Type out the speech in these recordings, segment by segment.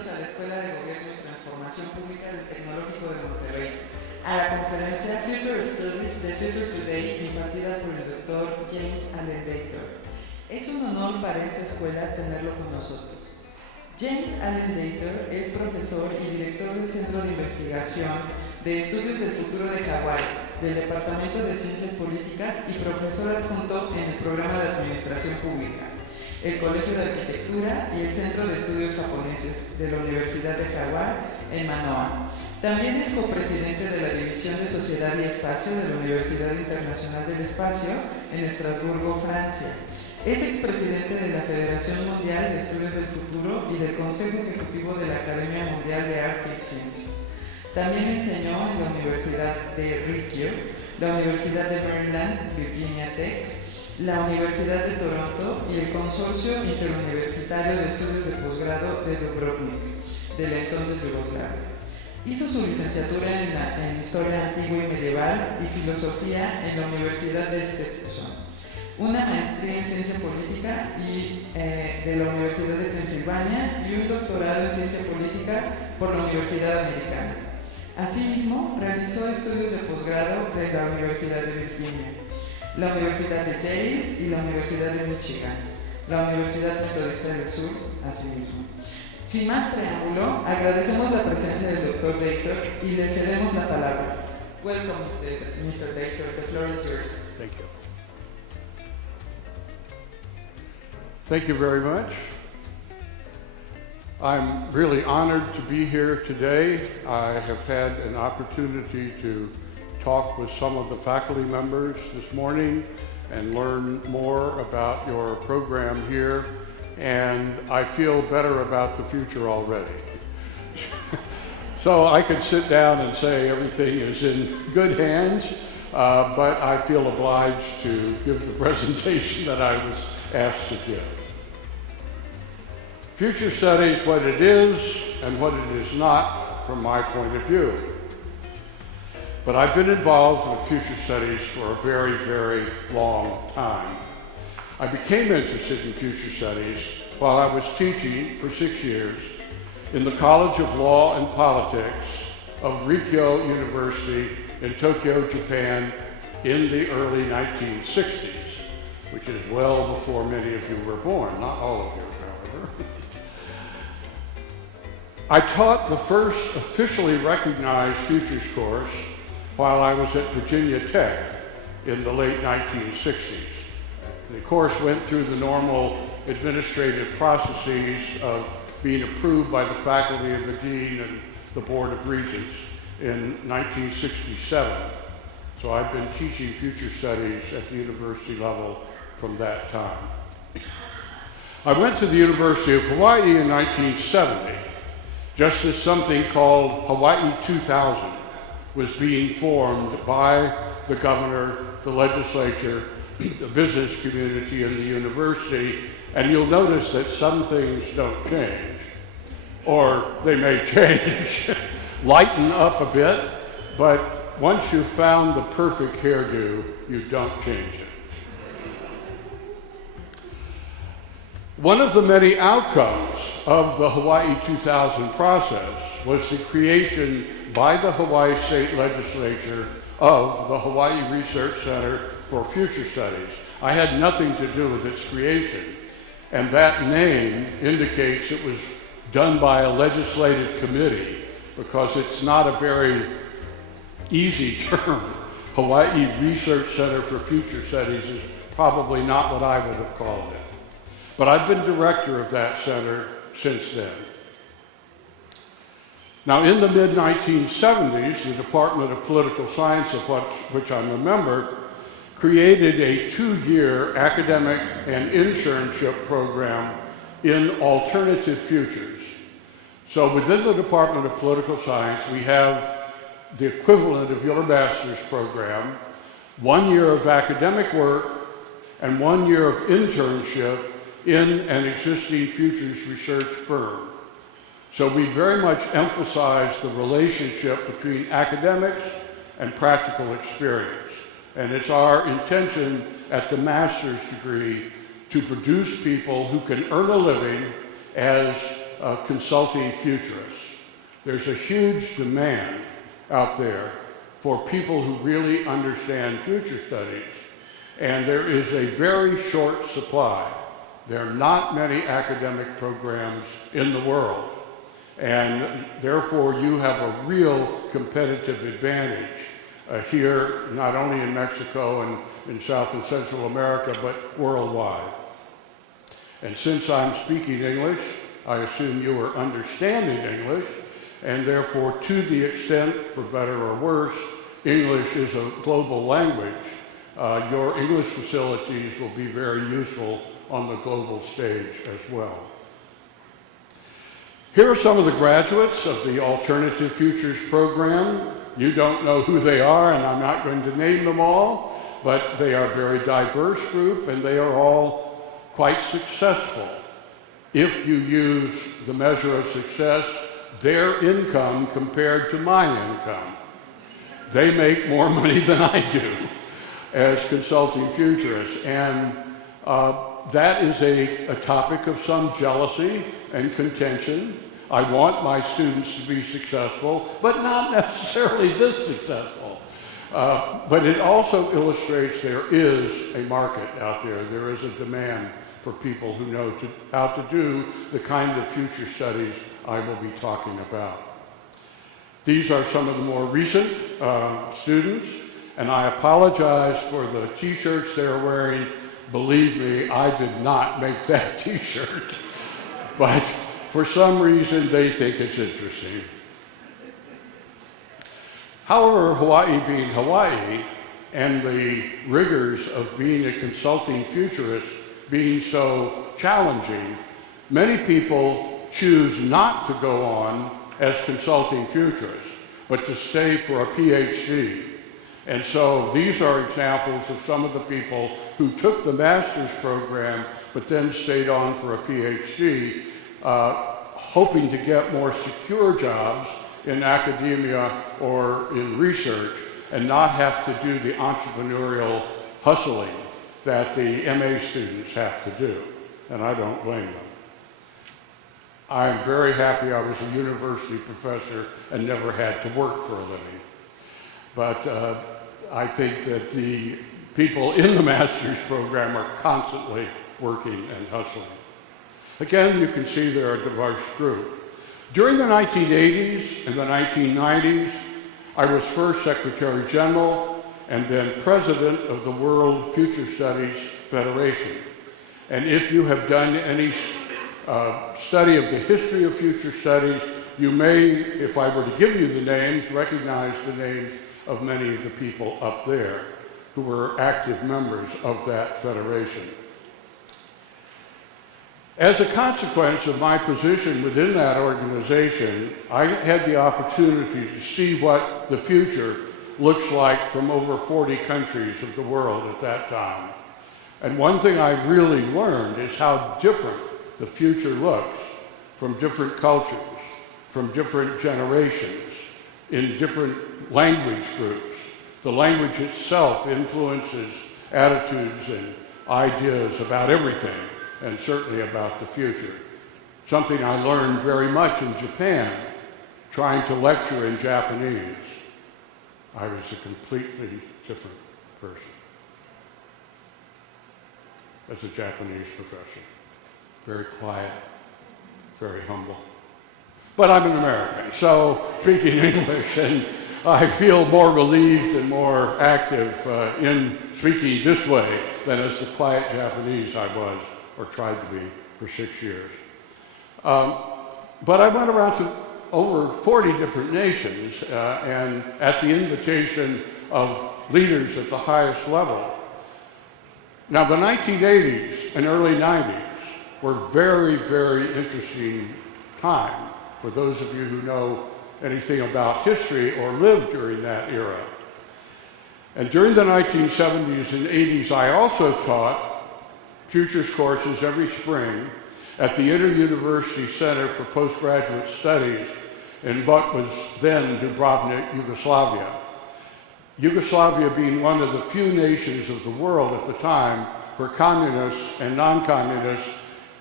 bienvenidos a la Escuela de Gobierno y Transformación Pública del Tecnológico de Monterrey, a la conferencia Future Studies de Future Today impartida por el Dr. James Allen Dator. Es un honor para esta escuela tenerlo con nosotros. James Allen Dator es profesor y director del Centro de Investigación de Estudios del Futuro de Hawái, del Departamento de Ciencias Políticas y profesor adjunto en el Programa de Administración Pública, el Colegio de Arquitectura y el Centro de Estudios Japoneses de la Universidad de Hawái en Manoa. También es copresidente de la División de Sociedad y Espacio de la Universidad Internacional del Espacio en Estrasburgo, Francia. Es expresidente de la Federación Mundial de Estudios del Futuro y del Consejo Ejecutivo de la Academia Mundial de Arte y Ciencia. También enseñó en la Universidad de Reggio, la Universidad de Maryland, Virginia Tech, la Universidad de Toronto y el Consorcio Interuniversitario de Estudios de Posgrado de Dubrovnik, de la entonces Yugoslavia. Hizo su licenciatura en Historia Antigua y Medieval y Filosofía en la Universidad de Stetson, una maestría en Ciencia Política de la Universidad de Pensilvania y un doctorado en Ciencia Política por la Universidad Americana. Asimismo, realizó estudios de posgrado de la Universidad de Virginia, la Universidad de Yale y la Universidad de Michigan, la Universidad Metodista del Sur, asimismo. Sin más preámbulo, agradecemos la presencia del Dr. Dator y le cedemos la palabra. Welcome, Mr. Dator. The floor is yours. Thank you. Thank you very much. I'm really honored to be here today. I have had an opportunity to talk with some of the faculty members this morning and learn more about your program here, and I feel better about the future already. So I could sit down and say everything is in good hands, but I feel obliged to give the presentation that I was asked to give. Future studies, what it is and what it is not from my point of view. But I've been involved with future studies for a very, very long time. I became interested in future studies while I was teaching for 6 years in the College of Law and Politics of Rikyo University in Tokyo, Japan in the early 1960s, which is well before many of you were born, not all of you, however. I taught the first officially recognized futures course while I was at Virginia Tech in the late 1960s. The course went through the normal administrative processes of being approved by the faculty of the dean and the board of regents in 1967. So I've been teaching future studies at the university level from that time. I went to the University of Hawaii in 1970, just as something called Hawaii 2000 was being formed by the governor, the legislature, the business community, and the university. And you'll notice that some things don't change, or they may change, lighten up a bit, but once you've found the perfect hairdo, you don't change it. One of the many outcomes of the Hawaii 2000 process was the creation by the Hawaii State Legislature of the Hawaii Research Center for Future Studies. I had nothing to do with its creation, and that name indicates it was done by a legislative committee because it's not a very easy term. Hawaii Research Center for Future Studies is probably not what I would have called it. But I've been director of that center since then. Now, in the mid-1970s, the Department of Political Science, of which I'm a member, created a 2-year academic and internship program in alternative futures. So within the Department of Political Science, we have the equivalent of your master's program, 1 year of academic work, and 1 year of internship in an existing futures research firm. So we very much emphasize the relationship between academics and practical experience. And it's our intention at the master's degree to produce people who can earn a living as consulting futurists. There's a huge demand out there for people who really understand future studies, and there is a very short supply. There are not many academic programs in the world, and therefore you have a real competitive advantage here, not only in Mexico and in South and Central America, but worldwide. And since I'm speaking English, I assume you are understanding English, and therefore, to the extent, for better or worse, English is a global language. Your English facilities will be very useful on the global stage as well. Here are some of the graduates of the Alternative Futures program. You don't know who they are, and I'm not going to name them all, but they are a very diverse group, and they are all quite successful. If you use the measure of success, their income compared to my income. They make more money than I do as consulting futurists, and that is a topic of some jealousy and contention. I want my students to be successful, but not necessarily this successful. But it also illustrates there is a market out there. There is a demand for people who know how to do the kind of future studies I will be talking about. These are some of the more recent students, and I apologize for the t-shirts they're wearing. Believe me, I did not make that t-shirt, but for some reason they think it's interesting. However, Hawaii being Hawaii, and the rigors of being a consulting futurist being so challenging, many people choose not to go on as consulting futurists, but to stay for a PhD. And so these are examples of some of the people who took the master's program, but then stayed on for a PhD, hoping to get more secure jobs in academia or in research and not have to do the entrepreneurial hustling that the MA students have to do. And I don't blame them. I'm very happy I was a university professor and never had to work for a living. But I think that the people in the master's program are constantly working and hustling. Again, you can see they're a diverse group. During the 1980s and the 1990s, I was first Secretary General and then President of the World Future Studies Federation. And if you have done any study of the history of future studies, you may, if I were to give you the names, recognize the names of many of the people up there who were active members of that federation. As a consequence of my position within that organization, I had the opportunity to see what the future looks like from over 40 countries of the world at that time. And one thing I really learned is how different the future looks from different cultures, from different generations, in different language groups. The language itself influences attitudes and ideas about everything, and certainly about the future. Something I learned very much in Japan, trying to lecture in Japanese. I was a completely different person as a Japanese professor. Very quiet, very humble. But I'm an American, so speaking English, and I feel more relieved and more active in speaking this way than as the quiet Japanese I was, or tried to be, for 6 years. But I went around to over 40 different nations, and at the invitation of leaders at the highest level. Now, the 1980s and early 90s were very, very interesting time for those of you who know anything about history or lived during that era. And during the 1970s and 80s, I also taught futures courses every spring at the Inter-University Center for Postgraduate Studies in what was then Dubrovnik, Yugoslavia. Yugoslavia being one of the few nations of the world at the time where communists and non-communists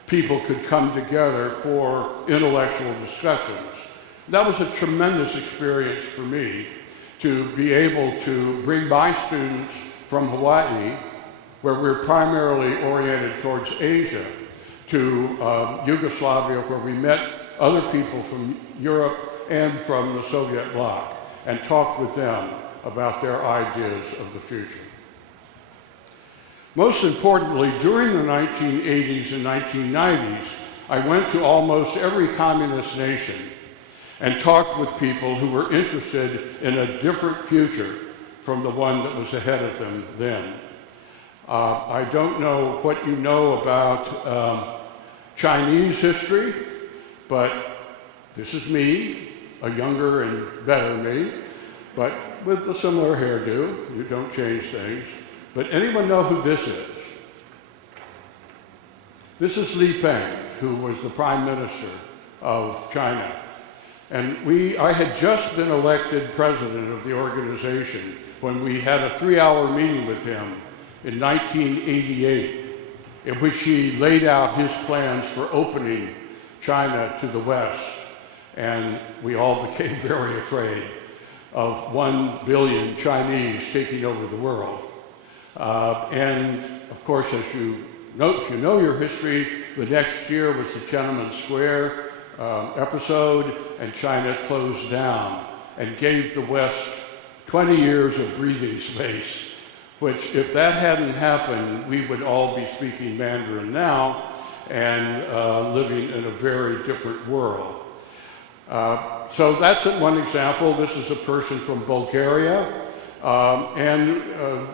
people could come together for intellectual discussions. That was a tremendous experience for me to be able to bring my students from Hawaii, where we're primarily oriented towards Asia, to Yugoslavia, where we met other people from Europe and from the Soviet bloc, and talked with them about their ideas of the future. Most importantly, during the 1980s and 1990s, I went to almost every communist nation and talked with people who were interested in a different future from the one that was ahead of them then. I don't know what you know about Chinese history, but this is me, a younger and better me, but with a similar hairdo. You don't change things. But anyone know who this is? This is Li Peng, who was the Prime Minister of China. And I had just been elected president of the organization when we had a 3-hour meeting with him in 1988, in which he laid out his plans for opening China to the West. And we all became very afraid of 1 billion Chinese taking over the world. And of course, if you know your history, the next year was the Tiananmen Square episode, and China closed down and gave the West 20 years of breathing space, which if that hadn't happened, we would all be speaking Mandarin now and living in a very different world. So that's one example. This is a person from Bulgaria. And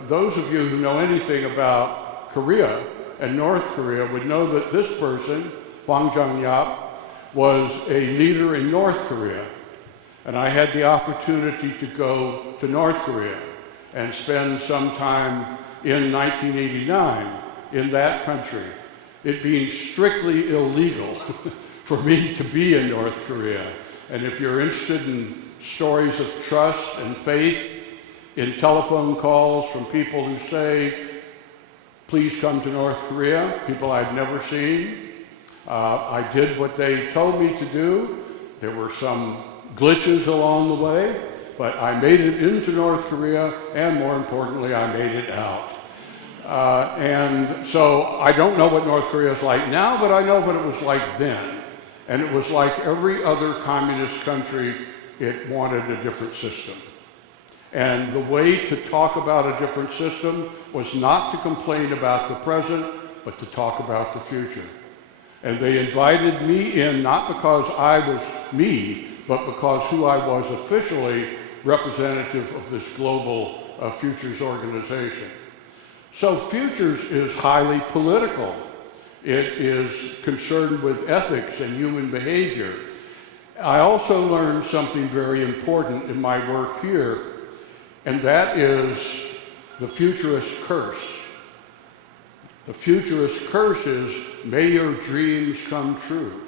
those of you who know anything about Korea and North Korea would know that this person, Hwang Jung-yap, was a leader in North Korea. And I had the opportunity to go to North Korea and spend some time in 1989 in that country, it being strictly illegal for me to be in North Korea. And if you're interested in stories of trust and faith, in telephone calls from people who say, please come to North Korea, people I'd never seen. I did what they told me to do. There were some glitches along the way, but I made it into North Korea, and more importantly, I made it out. And so I don't know what North Korea is like now, but I know what it was like then. And it was like every other communist country, it wanted a different system. And the way to talk about a different system was not to complain about the present, but to talk about the future. And they invited me in, not because I was me, but because who I was officially representative of this global futures organization. So futures is highly political. It is concerned with ethics and human behavior. I also learned something very important in my work here, and that is the futurist curse. The futurist curse is, may your dreams come true.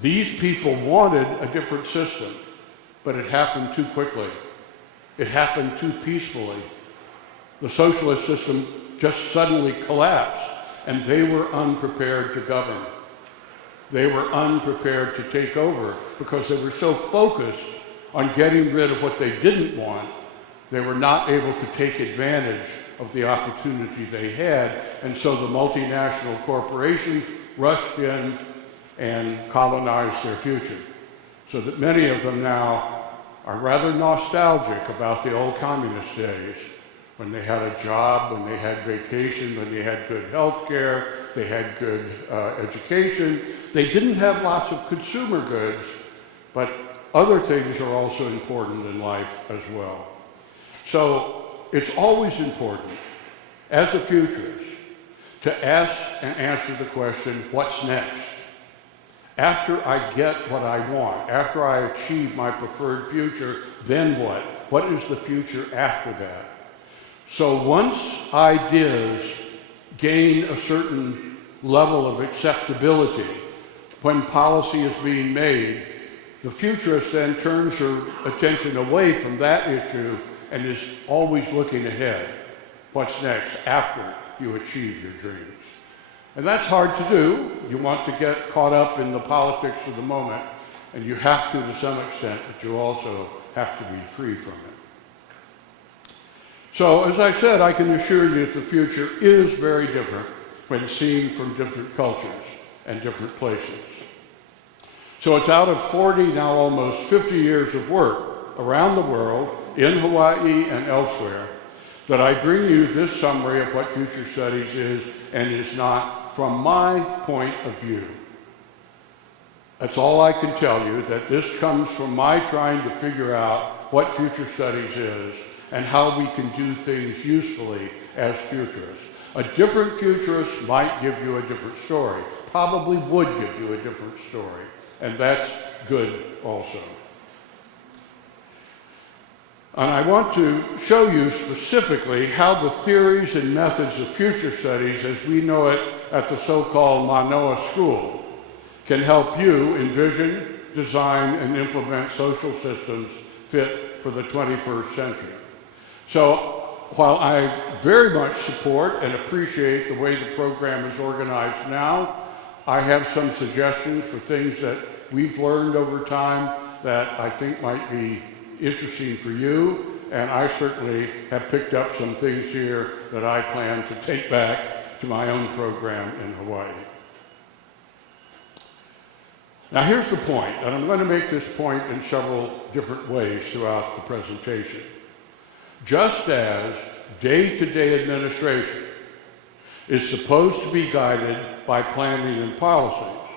These people wanted a different system, but it happened too quickly. It happened too peacefully. The socialist system just suddenly collapsed, and they were unprepared to govern. They were unprepared to take over because they were so focused on getting rid of what they didn't want, they were not able to take advantage of the opportunity they had, and so the multinational corporations rushed in and colonized their future. So that many of them now are rather nostalgic about the old communist days, when they had a job, when they had vacation, when they had good health care, they had good education. They didn't have lots of consumer goods, but other things are also important in life as well. So it's always important, as a futurist, to ask and answer the question, what's next? After I get what I want, after I achieve my preferred future, then what? What is the future after that? So once ideas gain a certain level of acceptability, when policy is being made, the futurist then turns her attention away from that issue and is always looking ahead. What's next after you achieve your dreams? And that's hard to do. You want to get caught up in the politics of the moment, and you have to some extent, but you also have to be free from it. So, as I said, I can assure you that the future is very different when seen from different cultures and different places. So it's out of 40, now almost 50 years of work around the world, in Hawaii and elsewhere, that I bring you this summary of what future studies is and is not from my point of view. That's all I can tell you, that this comes from my trying to figure out what future studies is and how we can do things usefully as futurists. A different futurist might give you a different story, probably would give you a different story, and that's good also. And I want to show you specifically how the theories and methods of future studies, as we know it at the so-called Manoa School, can help you envision, design, and implement social systems fit for the 21st century. So, while I very much support and appreciate the way the program is organized now, I have some suggestions for things that we've learned over time that I think might be interesting for you, and I certainly have picked up some things here that I plan to take back to my own program in Hawaii. Now here's the point, and I'm going to make this point in several different ways throughout the presentation. Just as day-to-day administration is supposed to be guided by planning and policies,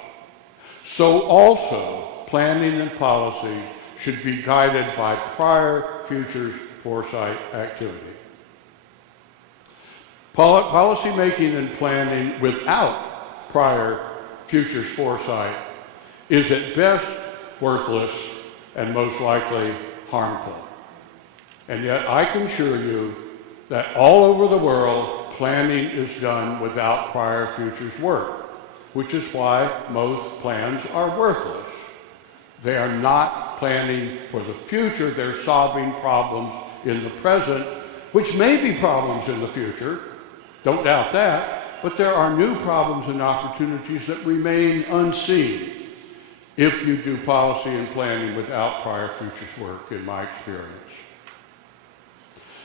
so also planning and policies should be guided by prior futures foresight activity. Policy making and planning without prior futures foresight is at best worthless and most likely harmful. And yet I can assure you that all over the world, planning is done without prior futures work, which is why most plans are worthless. They are not planning for the future, they're solving problems in the present, which may be problems in the future, don't doubt that, but there are new problems and opportunities that remain unseen if you do policy and planning without prior futures work, in my experience.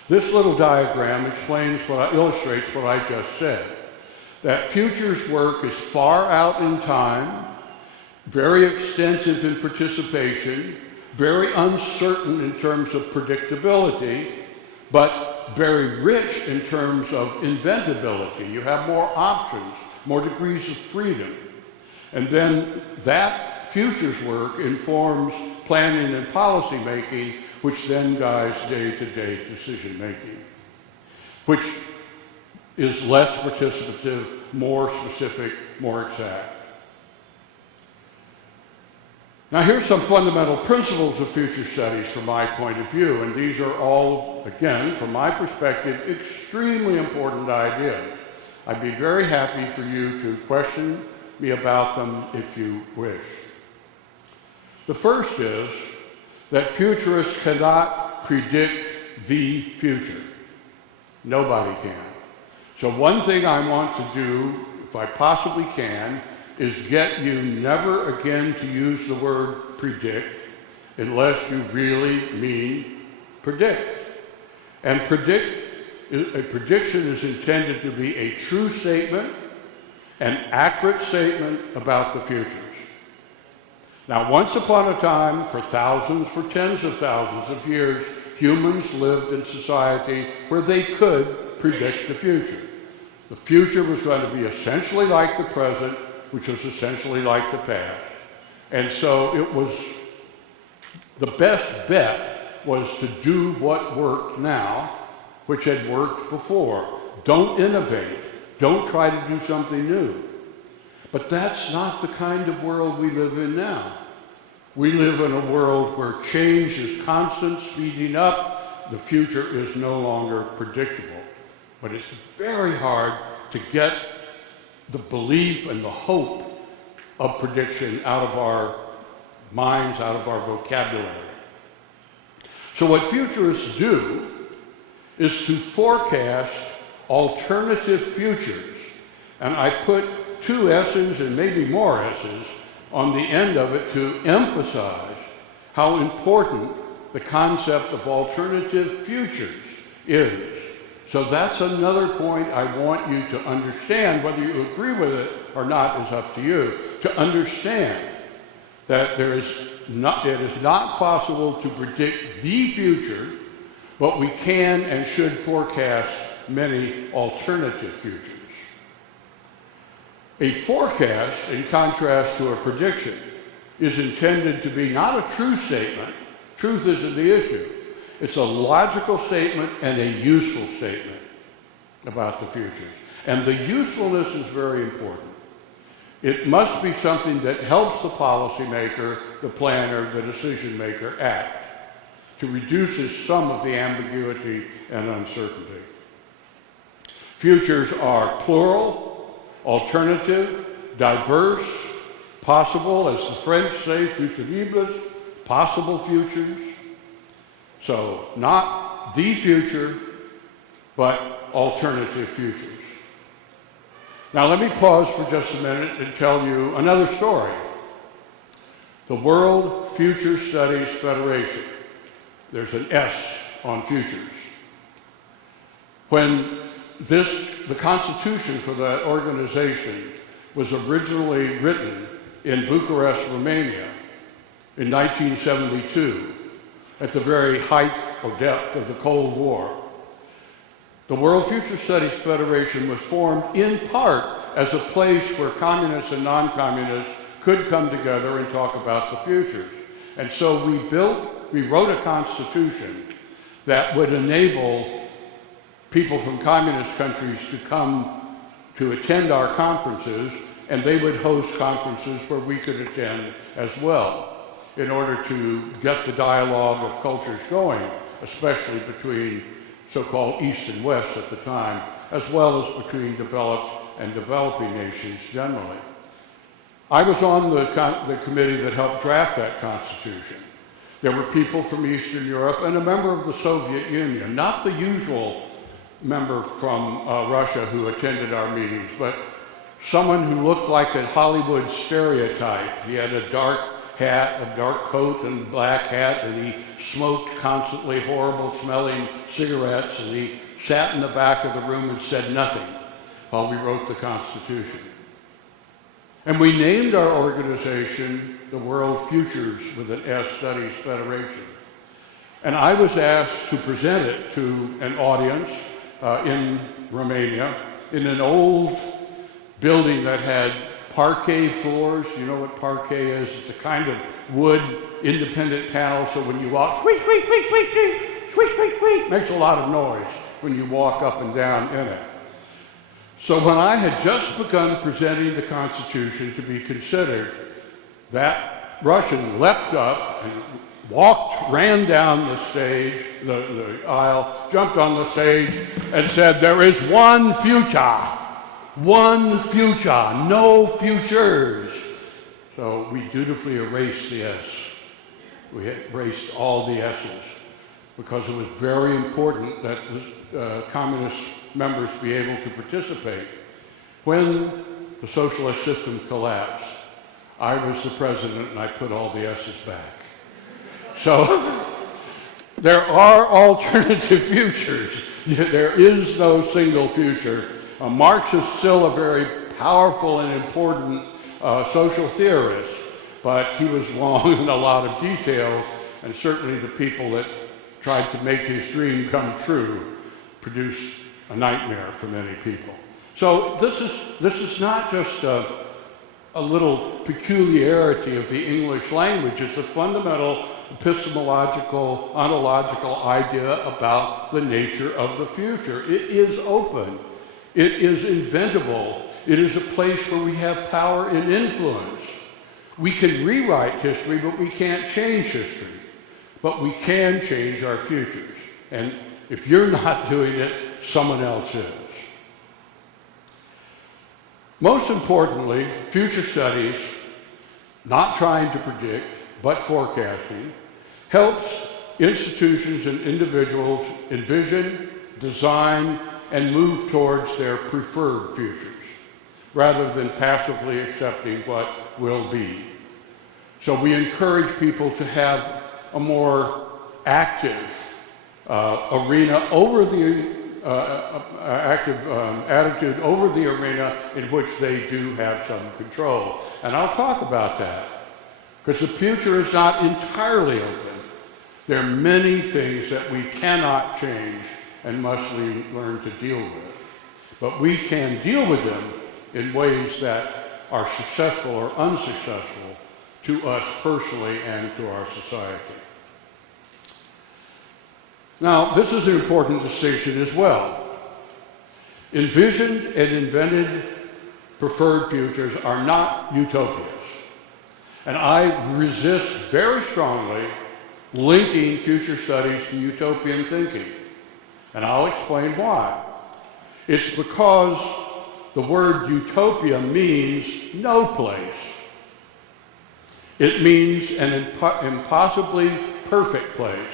This little diagram illustrates what I just said, that futures work is far out in time, very extensive in participation, very uncertain in terms of predictability, but very rich in terms of inventability. You have more options, more degrees of freedom. And then that futures work informs planning and policy making, which then guides day-to-day decision making, which is less participative, more specific, more exact. Now here's some fundamental principles of future studies from my point of view, and these are all, again, from my perspective, extremely important ideas. I'd be very happy for you to question me about them if you wish. The first is that futurists cannot predict the future. Nobody can. So one thing I want to do, if I possibly can, is get you never again to use the word predict unless you really mean predict. And a prediction is intended to be a true statement, an accurate statement about the futures. Now, once upon a time, for tens of thousands of years, humans lived in society where they could predict the future. The future was going to be essentially like the present, which was essentially like the past. And so it was, the best bet was to do what worked now, which had worked before. Don't innovate. Don't try to do something new. But that's not the kind of world we live in now. We live in a world where change is constant, speeding up. The future is no longer predictable. But it's very hard to get the belief and the hope of prediction out of our minds, out of our vocabulary. So what futurists do is to forecast alternative futures. And I put 2 S's and maybe more S's on the end of it to emphasize how important the concept of alternative futures is. So that's another point I want you to understand. Whether you agree with it or not is up to you. To understand that it is not possible to predict the future, but we can and should forecast many alternative futures. A forecast, in contrast to a prediction, is intended to be not a true statement. Truth isn't the issue. It's a logical statement and a useful statement about the futures. And the usefulness is very important. It must be something that helps the policymaker, the planner, the decision maker act, to reduce some of the ambiguity and uncertainty. Futures are plural, alternative, diverse, possible, as the French say, futuribles, possible futures. So not the future, but alternative futures. Now let me pause for just a minute and tell you another story. The World Future Studies Federation. There's an S on futures. When the Constitution for that organization was originally written in Bucharest, Romania in 1972, at the very height or depth of the Cold War. The World Future Studies Federation was formed in part as a place where communists and non-communists could come together and talk about the futures. And so we wrote a constitution that would enable people from communist countries to come to attend our conferences, and they would host conferences where we could attend as well, in order to get the dialogue of cultures going, especially between so-called East and West at the time, as well as between developed and developing nations generally. I was on the committee that helped draft that constitution. There were people from Eastern Europe and a member of the Soviet Union, not the usual member from Russia who attended our meetings, but someone who looked like a Hollywood stereotype. He had a dark hat, a dark coat and black hat, and he smoked constantly horrible smelling cigarettes, and he sat in the back of the room and said nothing while we wrote the Constitution. And we named our organization the World Futures with an S Studies Federation. And I was asked to present it to an audience in Romania in an old building that had parquet floors. You know what parquet is? It's a kind of wood independent panel, so when you walk, squeak, squeak, squeak, squeak, squeak, squeak, squeak, squeak, makes a lot of noise when you walk up and down in it. So when I had just begun presenting the Constitution to be considered, that Russian leapt up and ran down the stage, the aisle, jumped on the stage, and said, "There is one future. One future, no futures." So we dutifully erased the S. We erased all the S's because it was very important that the communist members be able to participate. When the socialist system collapsed, I was the president and I put all the S's back. So there are alternative futures. There is no single future. Marx is still a very powerful and important social theorist, but he was wrong in a lot of details, and certainly the people that tried to make his dream come true produced a nightmare for many people. So this is not just a little peculiarity of the English language. It's a fundamental epistemological, ontological idea about the nature of the future. It is open. It is inventable. It is a place where we have power and influence. We can rewrite history, but we can't change history. But we can change our futures. And if you're not doing it, someone else is. Most importantly, future studies, not trying to predict, but forecasting, helps institutions and individuals envision, design, and move towards their preferred futures. rather than passively accepting what will be. So we encourage people to have a more active arena over the attitude over the arena in which they do have some control. And I'll talk about that, because the future is not entirely open. There are many things that we cannot change and must learn to deal with. But we can deal with them in ways that are successful or unsuccessful to us personally and to our society. Now, this is an important distinction as well. Envisioned and invented preferred futures are not utopias. And I resist very strongly linking future studies to utopian thinking. And I'll explain why. It's because the word utopia means no place. It means an impossibly perfect place.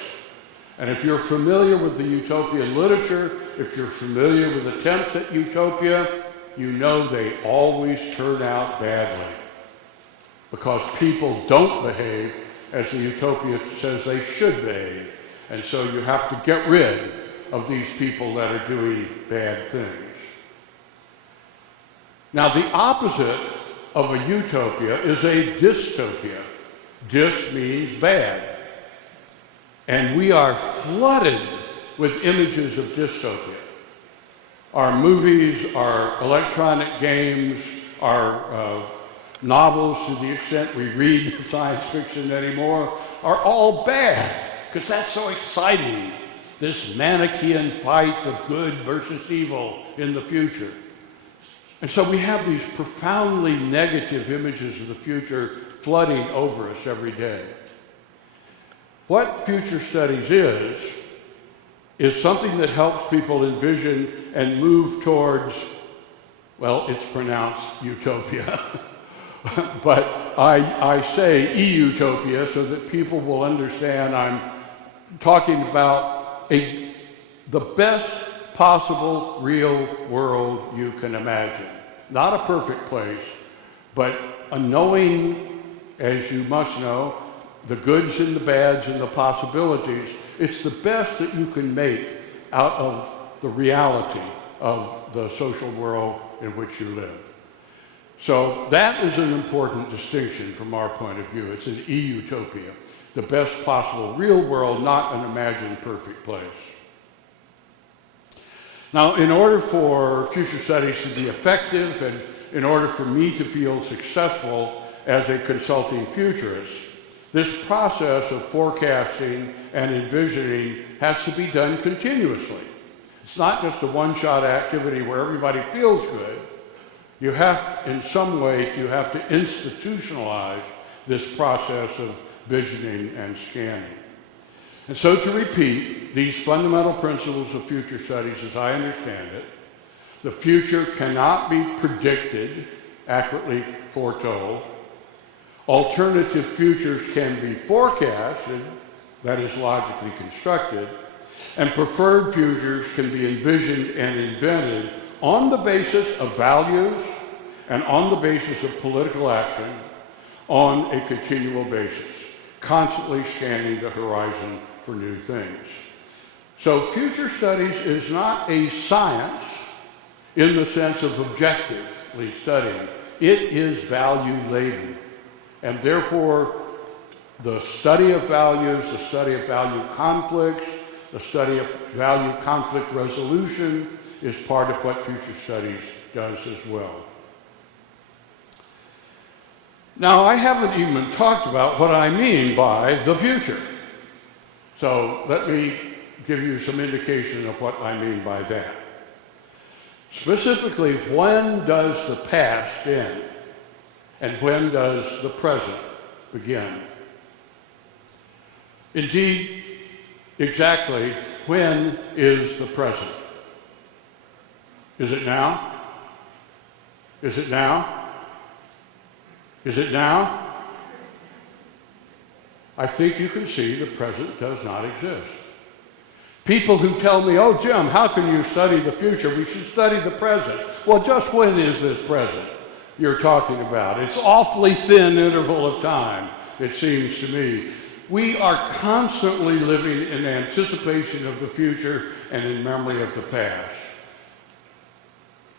And if you're familiar with the utopian literature, if you're familiar with attempts at utopia, you know they always turn out badly, because people don't behave as the utopia says they should behave. And so you have to get rid of these people that are doing bad things. Now, the opposite of a utopia is a dystopia. Dys means bad. And we are flooded with images of dystopia. Our movies, our electronic games, our novels, to the extent we read science fiction anymore, are all bad, because that's so exciting, this Manichaean fight of good versus evil in the future. And so we have these profoundly negative images of the future flooding over us every day. What future studies is something that helps people envision and move towards, well, it's pronounced utopia, but I say e-utopia so that people will understand I'm talking about the best possible real world you can imagine. Not a perfect place, but a knowing, as you must know, the goods and the bads and the possibilities. It's the best that you can make out of the reality of the social world in which you live. So that is an important distinction from our point of view. It's an e-utopia, the best possible real world, not an imagined perfect place. Now, in order for future studies to be effective and in order for me to feel successful as a consulting futurist, this process of forecasting and envisioning has to be done continuously. It's not just a one-shot activity where everybody feels good. You have, in some way, you have to institutionalize this process of visioning and scanning. And so, to repeat, these fundamental principles of future studies, as I understand it, the future cannot be predicted, accurately foretold. Alternative futures can be forecasted, that is logically constructed, and preferred futures can be envisioned and invented on the basis of values and on the basis of political action on a continual basis, constantly scanning the horizon for new things. So future studies is not a science in the sense of objectively studying. It is value-laden. And therefore, the study of values, the study of value conflicts, the study of value conflict resolution is part of what future studies does as well. Now, I haven't even talked about what I mean by the future. So let me give you some indication of what I mean by that. Specifically, when does the past end? And when does the present begin? Indeed, exactly when is the present? Is it now? Is it now? Is it now? I think you can see the present does not exist. People who tell me, oh, Jim, how can you study the future? We should study the present. Well, just when is this present you're talking about? It's awfully thin interval of time, it seems to me. We are constantly living in anticipation of the future and in memory of the past.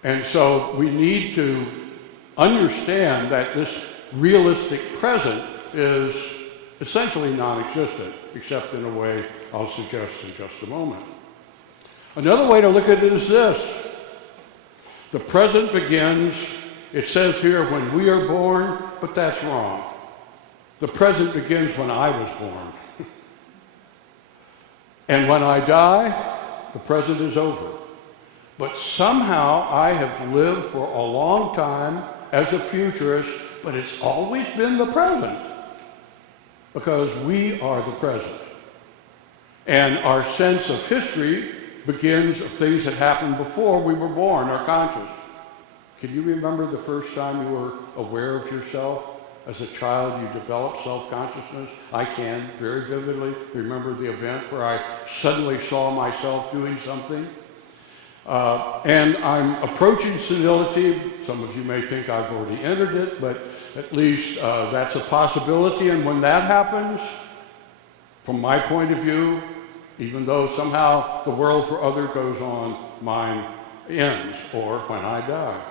And so we need to understand that this realistic present is essentially non-existent, except in a way I'll suggest in just a moment. Another way to look at it is this. The present begins, it says here, when we are born, but that's wrong. The present begins when I was born. And when I die, the present is over. But somehow I have lived for a long time as a futurist, but it's always been the present, because we are the present. And our sense of history begins of things that happened before we were born, our conscious. Can you remember the first time you were aware of yourself? As a child, you developed self-consciousness. I can very vividly remember the event where I suddenly saw myself doing something. And I'm approaching senility. Some of you may think I've already entered it, but at least that's a possibility. And when that happens, from my point of view, even though somehow the world for others goes on, mine ends, or when I die.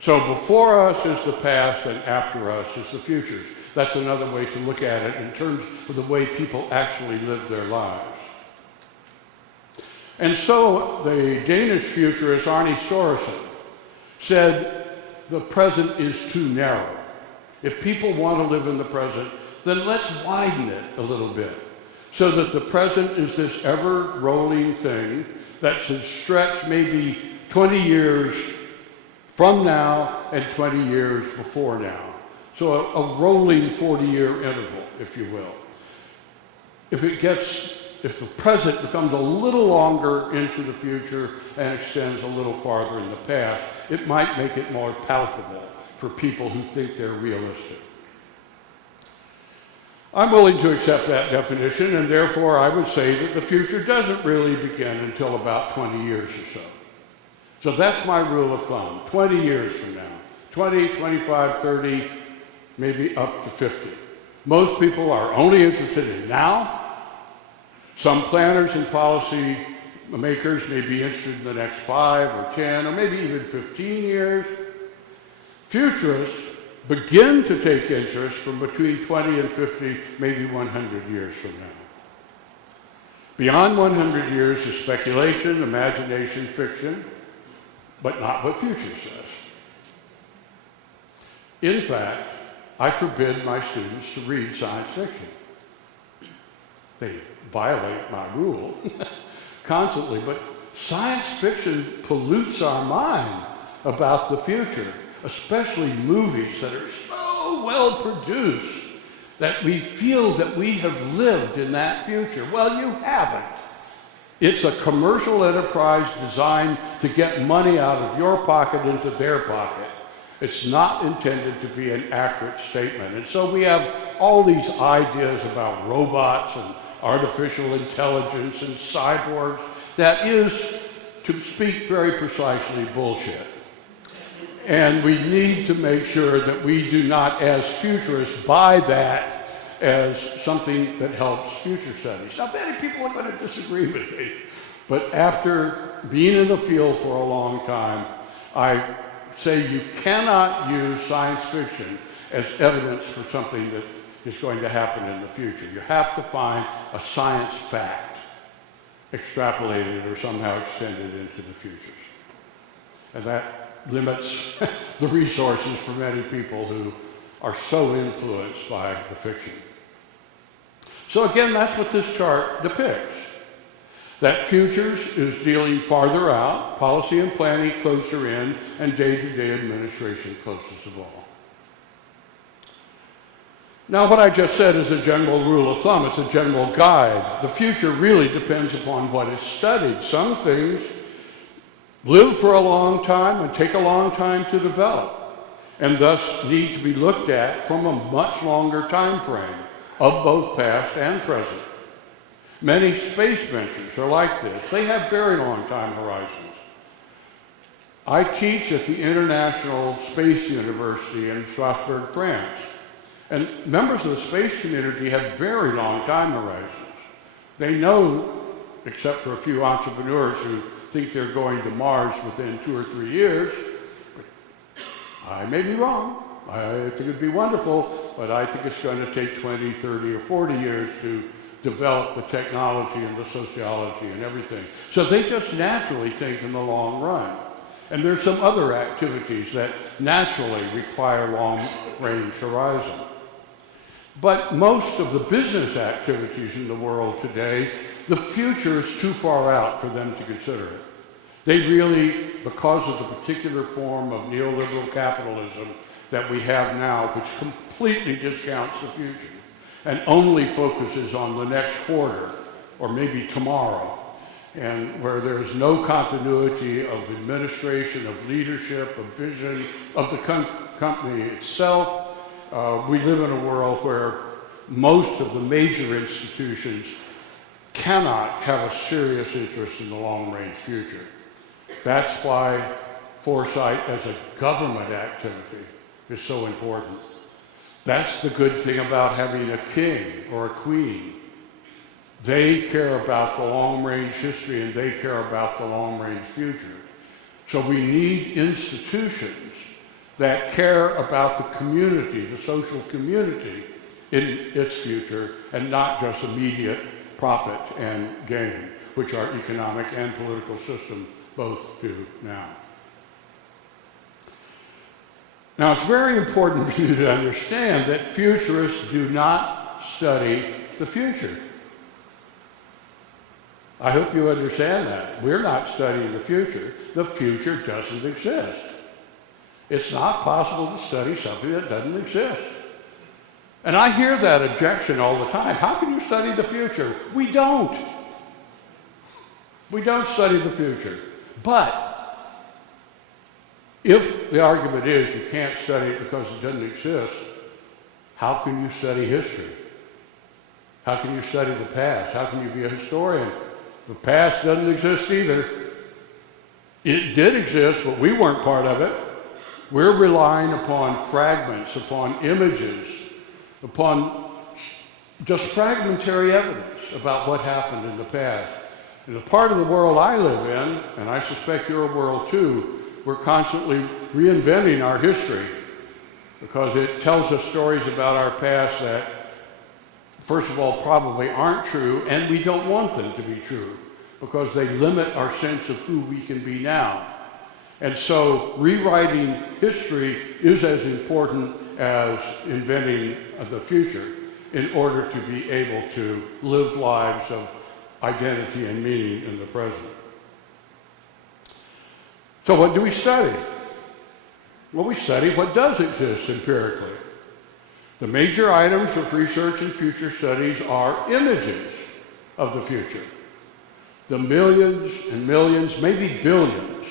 So before us is the past, and after us is the futures. That's another way to look at it in terms of the way people actually live their lives. And so the Danish futurist Arne Sorensen said the present is too narrow. If people want to live in the present, then let's widen it a little bit so that the present is this ever-rolling thing that should stretch maybe 20 years from now and 20 years before now. So a rolling 40-year interval, if you will. If the present becomes a little longer into the future and extends a little farther in the past, it might make it more palatable for people who think they're realistic. I'm willing to accept that definition, and therefore I would say that the future doesn't really begin until about 20 years or so. So that's my rule of thumb, 20 years from now. 20, 25, 30, maybe up to 50. Most people are only interested in now. Some planners and policy makers may be interested in the next 5 or 10 or maybe even 15 years. Futurists begin to take interest from between 20 and 50, maybe 100 years from now. Beyond 100 years is speculation, imagination, fiction, but not what future says. In fact, I forbid my students to read science fiction. They violate my rule constantly, but science fiction pollutes our mind about the future, especially movies that are so well produced that we feel that we have lived in that future. Well, you haven't. It's a commercial enterprise designed to get money out of your pocket into their pocket. It's not intended to be an accurate statement. And so we have all these ideas about robots and artificial intelligence and cyborgs that is, to speak very precisely, bullshit. And we need to make sure that we do not, as futurists, buy that as something that helps future studies. Now, many people are going to disagree with me, but after being in the field for a long time, I say you cannot use science fiction as evidence for something that is going to happen in the future. You have to find a science fact, extrapolated or somehow extended into the futures. And that limits the resources for many people who are so influenced by the fiction. So again, that's what this chart depicts. That futures is dealing farther out, policy and planning closer in, and day-to-day administration closest of all. Now, what I just said is a general rule of thumb. It's a general guide. The future really depends upon what is studied. Some things live for a long time and take a long time to develop, and thus need to be looked at from a much longer time frame of both past and present. Many space ventures are like this. They have very long time horizons. I teach at the International Space University in Strasbourg, France. And members of the space community have very long time horizons. They know, except for a few entrepreneurs who think they're going to Mars within 2 or 3 years, I may be wrong. I think it'd be wonderful, but I think it's going to take 20, 30, or 40 years to develop the technology and the sociology and everything. So they just naturally think in the long run. And there's some other activities that naturally require long-range horizon. But most of the business activities in the world today, the future is too far out for them to consider it. They really, because of the particular form of neoliberal capitalism that we have now, which completely discounts the future and only focuses on the next quarter or maybe tomorrow, and where there's no continuity of administration, of leadership, of vision, of the company itself. We live in a world where most of the major institutions cannot have a serious interest in the long-range future. That's why foresight as a government activity is so important. That's the good thing about having a king or a queen. They care about the long-range history and they care about the long-range future. So we need institutions that care about the community, the social community in its future, and not just immediate profit and gain, which our economic and political system both do now. Now, it's very important for you to understand that futurists do not study the future. I hope you understand that. We're not studying the future. The future doesn't exist. It's not possible to study something that doesn't exist. And I hear that objection all the time. How can you study the future? We don't. We don't study the future. But if the argument is you can't study it because it doesn't exist, how can you study history? How can you study the past? How can you be a historian? The past doesn't exist either. It did exist, but we weren't part of it. We're relying upon fragments, upon images, upon just fragmentary evidence about what happened in the past. In the part of the world I live in, and I suspect your world too, we're constantly reinventing our history because it tells us stories about our past that, first of all, probably aren't true, and we don't want them to be true because they limit our sense of who we can be now. And so rewriting history is as important as inventing the future in order to be able to live lives of identity and meaning in the present. So what do we study? Well, we study what does exist empirically. The major items of research and future studies are images of the future. The millions and millions, maybe billions,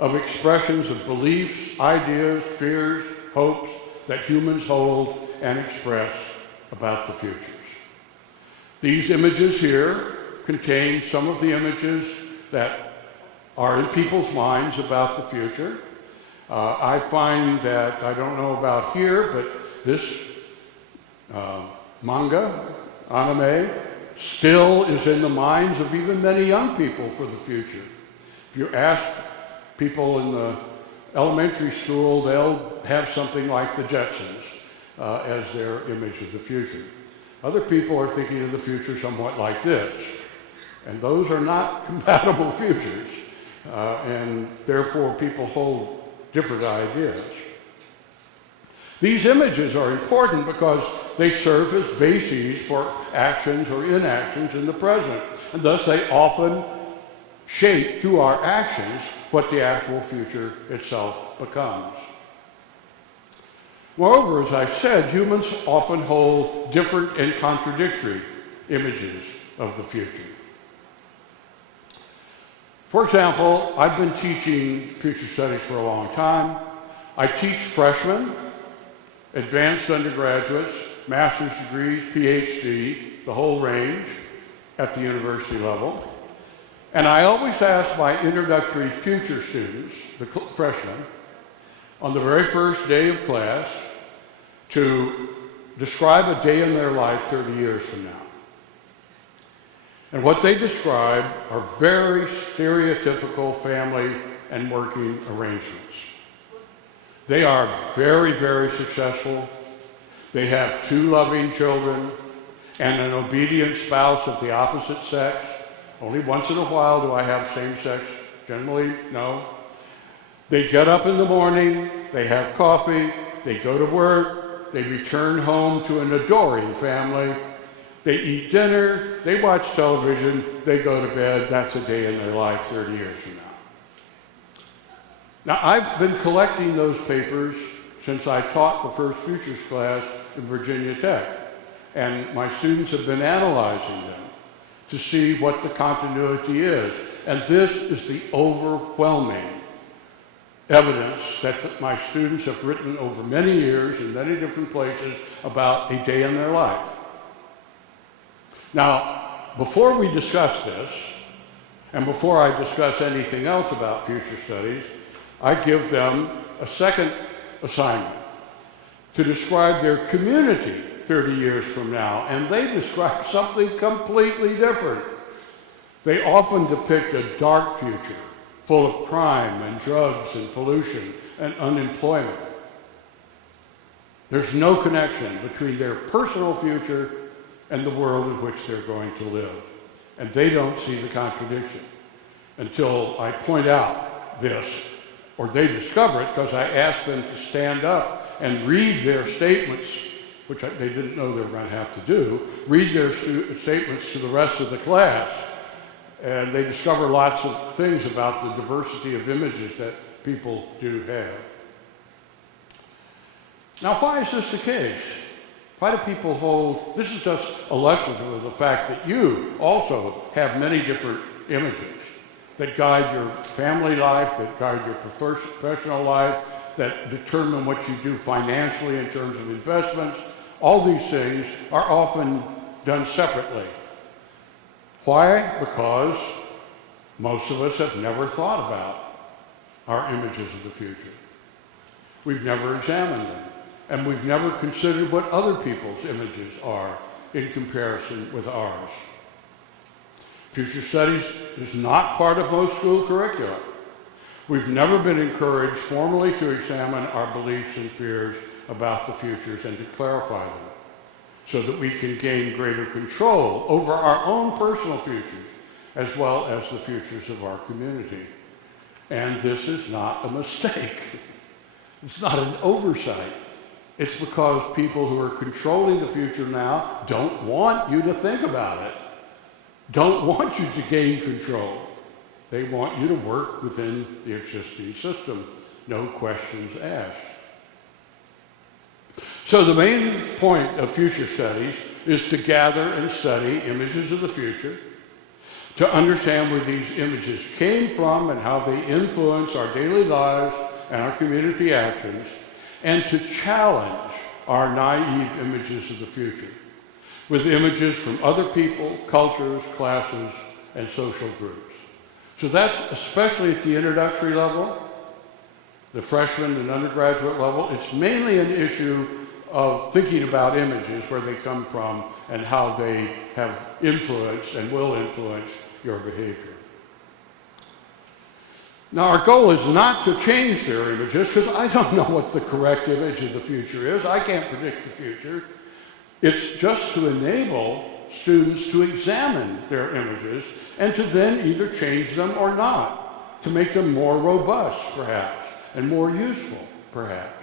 of expressions of beliefs, ideas, fears, hopes that humans hold and express about the futures. These images here contain some of the images that are in people's minds about the future. I find that, I don't know about here, but this manga, anime, still is in the minds of even many young people for the future. If you ask people in the elementary school, they'll have something like the Jetsons as their image of the future. Other people are thinking of the future somewhat like this, and those are not compatible futures, and therefore people hold different ideas. These images are important because they serve as bases for actions or inactions in the present, and thus they often shape through our actions what the actual future itself becomes. Moreover, as I said, humans often hold different and contradictory images of the future. For example, I've been teaching future studies for a long time. I teach freshmen, advanced undergraduates, master's degrees, PhD, the whole range, at the university level. And I always ask my introductory future students, the freshmen, on the very first day of class to describe a day in their life 30 years from now. And what they describe are very stereotypical family and working arrangements. They are very, very successful. They have 2 loving children and an obedient spouse of the opposite sex. Only once in a while do I have same sex. Generally, no. They get up in the morning, they have coffee, they go to work, they return home to an adoring family, they eat dinner, they watch television, they go to bed. That's a day in their life 30 years from now. Now, I've been collecting those papers since I taught the first futures class in Virginia Tech, and my students have been analyzing them to see what the continuity is. And this is the overwhelming evidence that my students have written over many years in many different places about a day in their life. Now, before we discuss this, and before I discuss anything else about future studies, I give them a second assignment to describe their community 30 years from now, and they describe something completely different. They often depict a dark future full of crime and drugs and pollution and unemployment. There's no connection between their personal future and the world in which they're going to live. And they don't see the contradiction until I point out this, or they discover it because I ask them to stand up and read their statements, which they didn't know they were going to have to do, read their statements to the rest of the class. And they discover lots of things about the diversity of images that people do have. Now, why is this the case? Why do people hold, this is just illustrative of the fact that you also have many different images that guide your family life, that guide your professional life, that determine what you do financially in terms of investments. All these things are often done separately. Why? Because most of us have never thought about our images of the future. We've never examined them, and we've never considered what other people's images are in comparison with ours. Future studies is not part of most school curricula. We've never been encouraged formally to examine our beliefs and fears about the futures and to clarify them, so that we can gain greater control over our own personal futures as well as the futures of our community. And this is not a mistake. It's not an oversight. It's because people who are controlling the future now don't want you to think about it, don't want you to gain control. They want you to work within the existing system, no questions asked. So the main point of future studies is to gather and study images of the future, to understand where these images came from and how they influence our daily lives and our community actions, and to challenge our naive images of the future with images from other people, cultures, classes, and social groups. So that's especially at the introductory level, the freshman and undergraduate level. It's mainly an issue of thinking about images, where they come from, and how they have influenced and will influence your behavior. Now, our goal is not to change their images, because I don't know what the correct image of the future is. I can't predict the future. It's just to enable students to examine their images and to then either change them or not, to make them more robust, perhaps, and more useful, perhaps.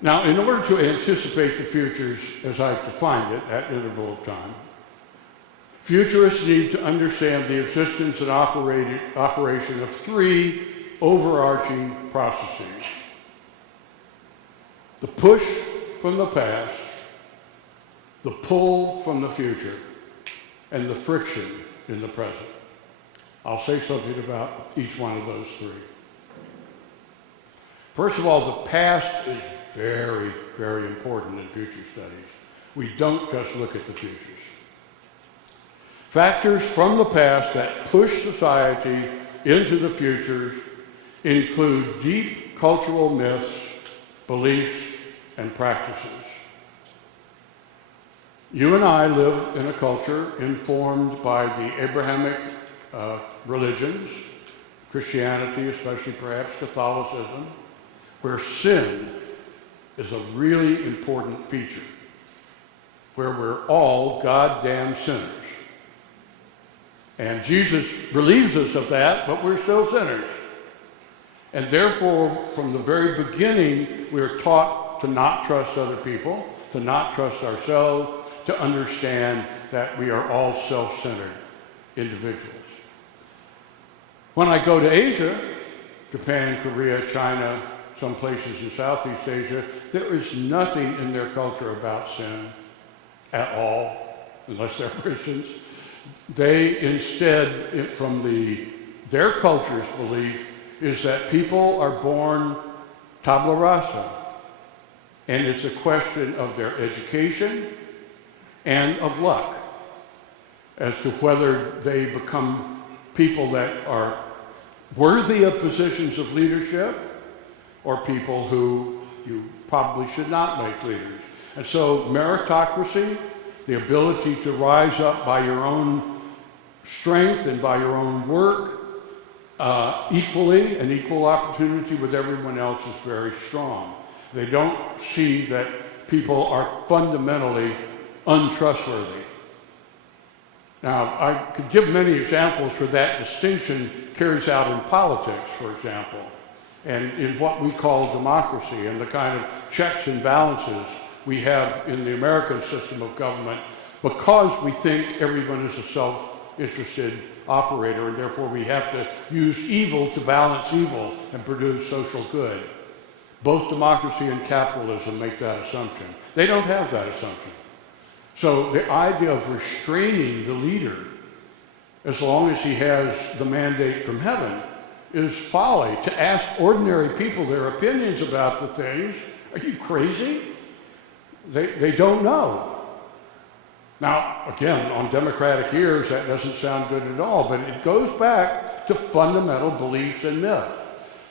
Now, in order to anticipate the futures as I've defined it at interval of time, futurists need to understand the existence and operation of 3 overarching processes: the push from the past, the pull from the future, and the friction in the present. I'll say something about each one of those 3. First of all, the past is very, very important in future studies. We don't just look at the futures. Factors from the past that push society into the futures include deep cultural myths, beliefs, and practices. You and I live in a culture informed by the Abrahamic religions, Christianity, especially perhaps Catholicism, where sin is a really important feature, where we're all goddamn sinners. And Jesus relieves us of that, but we're still sinners. And therefore, from the very beginning, we're taught to not trust other people, to not trust ourselves, to understand that we are all self-centered individuals. When I go to Asia, Japan, Korea, China, some places in Southeast Asia, there is nothing in their culture about sin at all, unless they're Christians. They instead, from their culture's belief, is that people are born tabula rasa, and it's a question of their education and of luck as to whether they become people that are worthy of positions of leadership or people who you probably should not make leaders. And so meritocracy, the ability to rise up by your own strength and by your own work, equally, an equal opportunity with everyone else is very strong. They don't see that people are fundamentally untrustworthy. Now, I could give many examples where that distinction carries out in politics, for example, and in what we call democracy and the kind of checks and balances we have in the American system of government because we think everyone is a self-interested operator, and therefore we have to use evil to balance evil and produce social good. Both democracy and capitalism make that assumption. They don't have that assumption. So the idea of restraining the leader, as long as he has the mandate from heaven, is folly. To ask ordinary people their opinions about the things, are you crazy? They don't know. Now, again, on democratic ears, that doesn't sound good at all, but it goes back to fundamental beliefs and myth.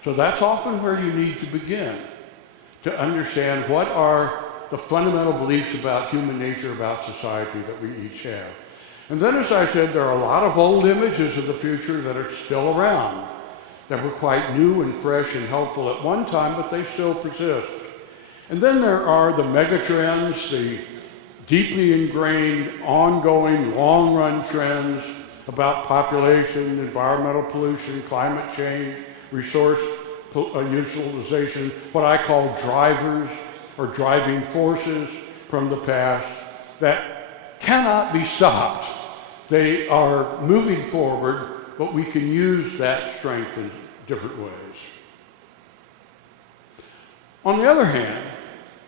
So that's often where you need to begin, to understand what are the fundamental beliefs about human nature, about society that we each have. And then, as I said, there are a lot of old images of the future that are still around, that were quite new and fresh and helpful at one time, but they still persist. And then there are the megatrends, the deeply ingrained, ongoing, long-run trends about population, environmental pollution, climate change, resource utilization, what I call drivers or driving forces from the past that cannot be stopped. They are moving forward, but we can use that strength in different ways. On the other hand,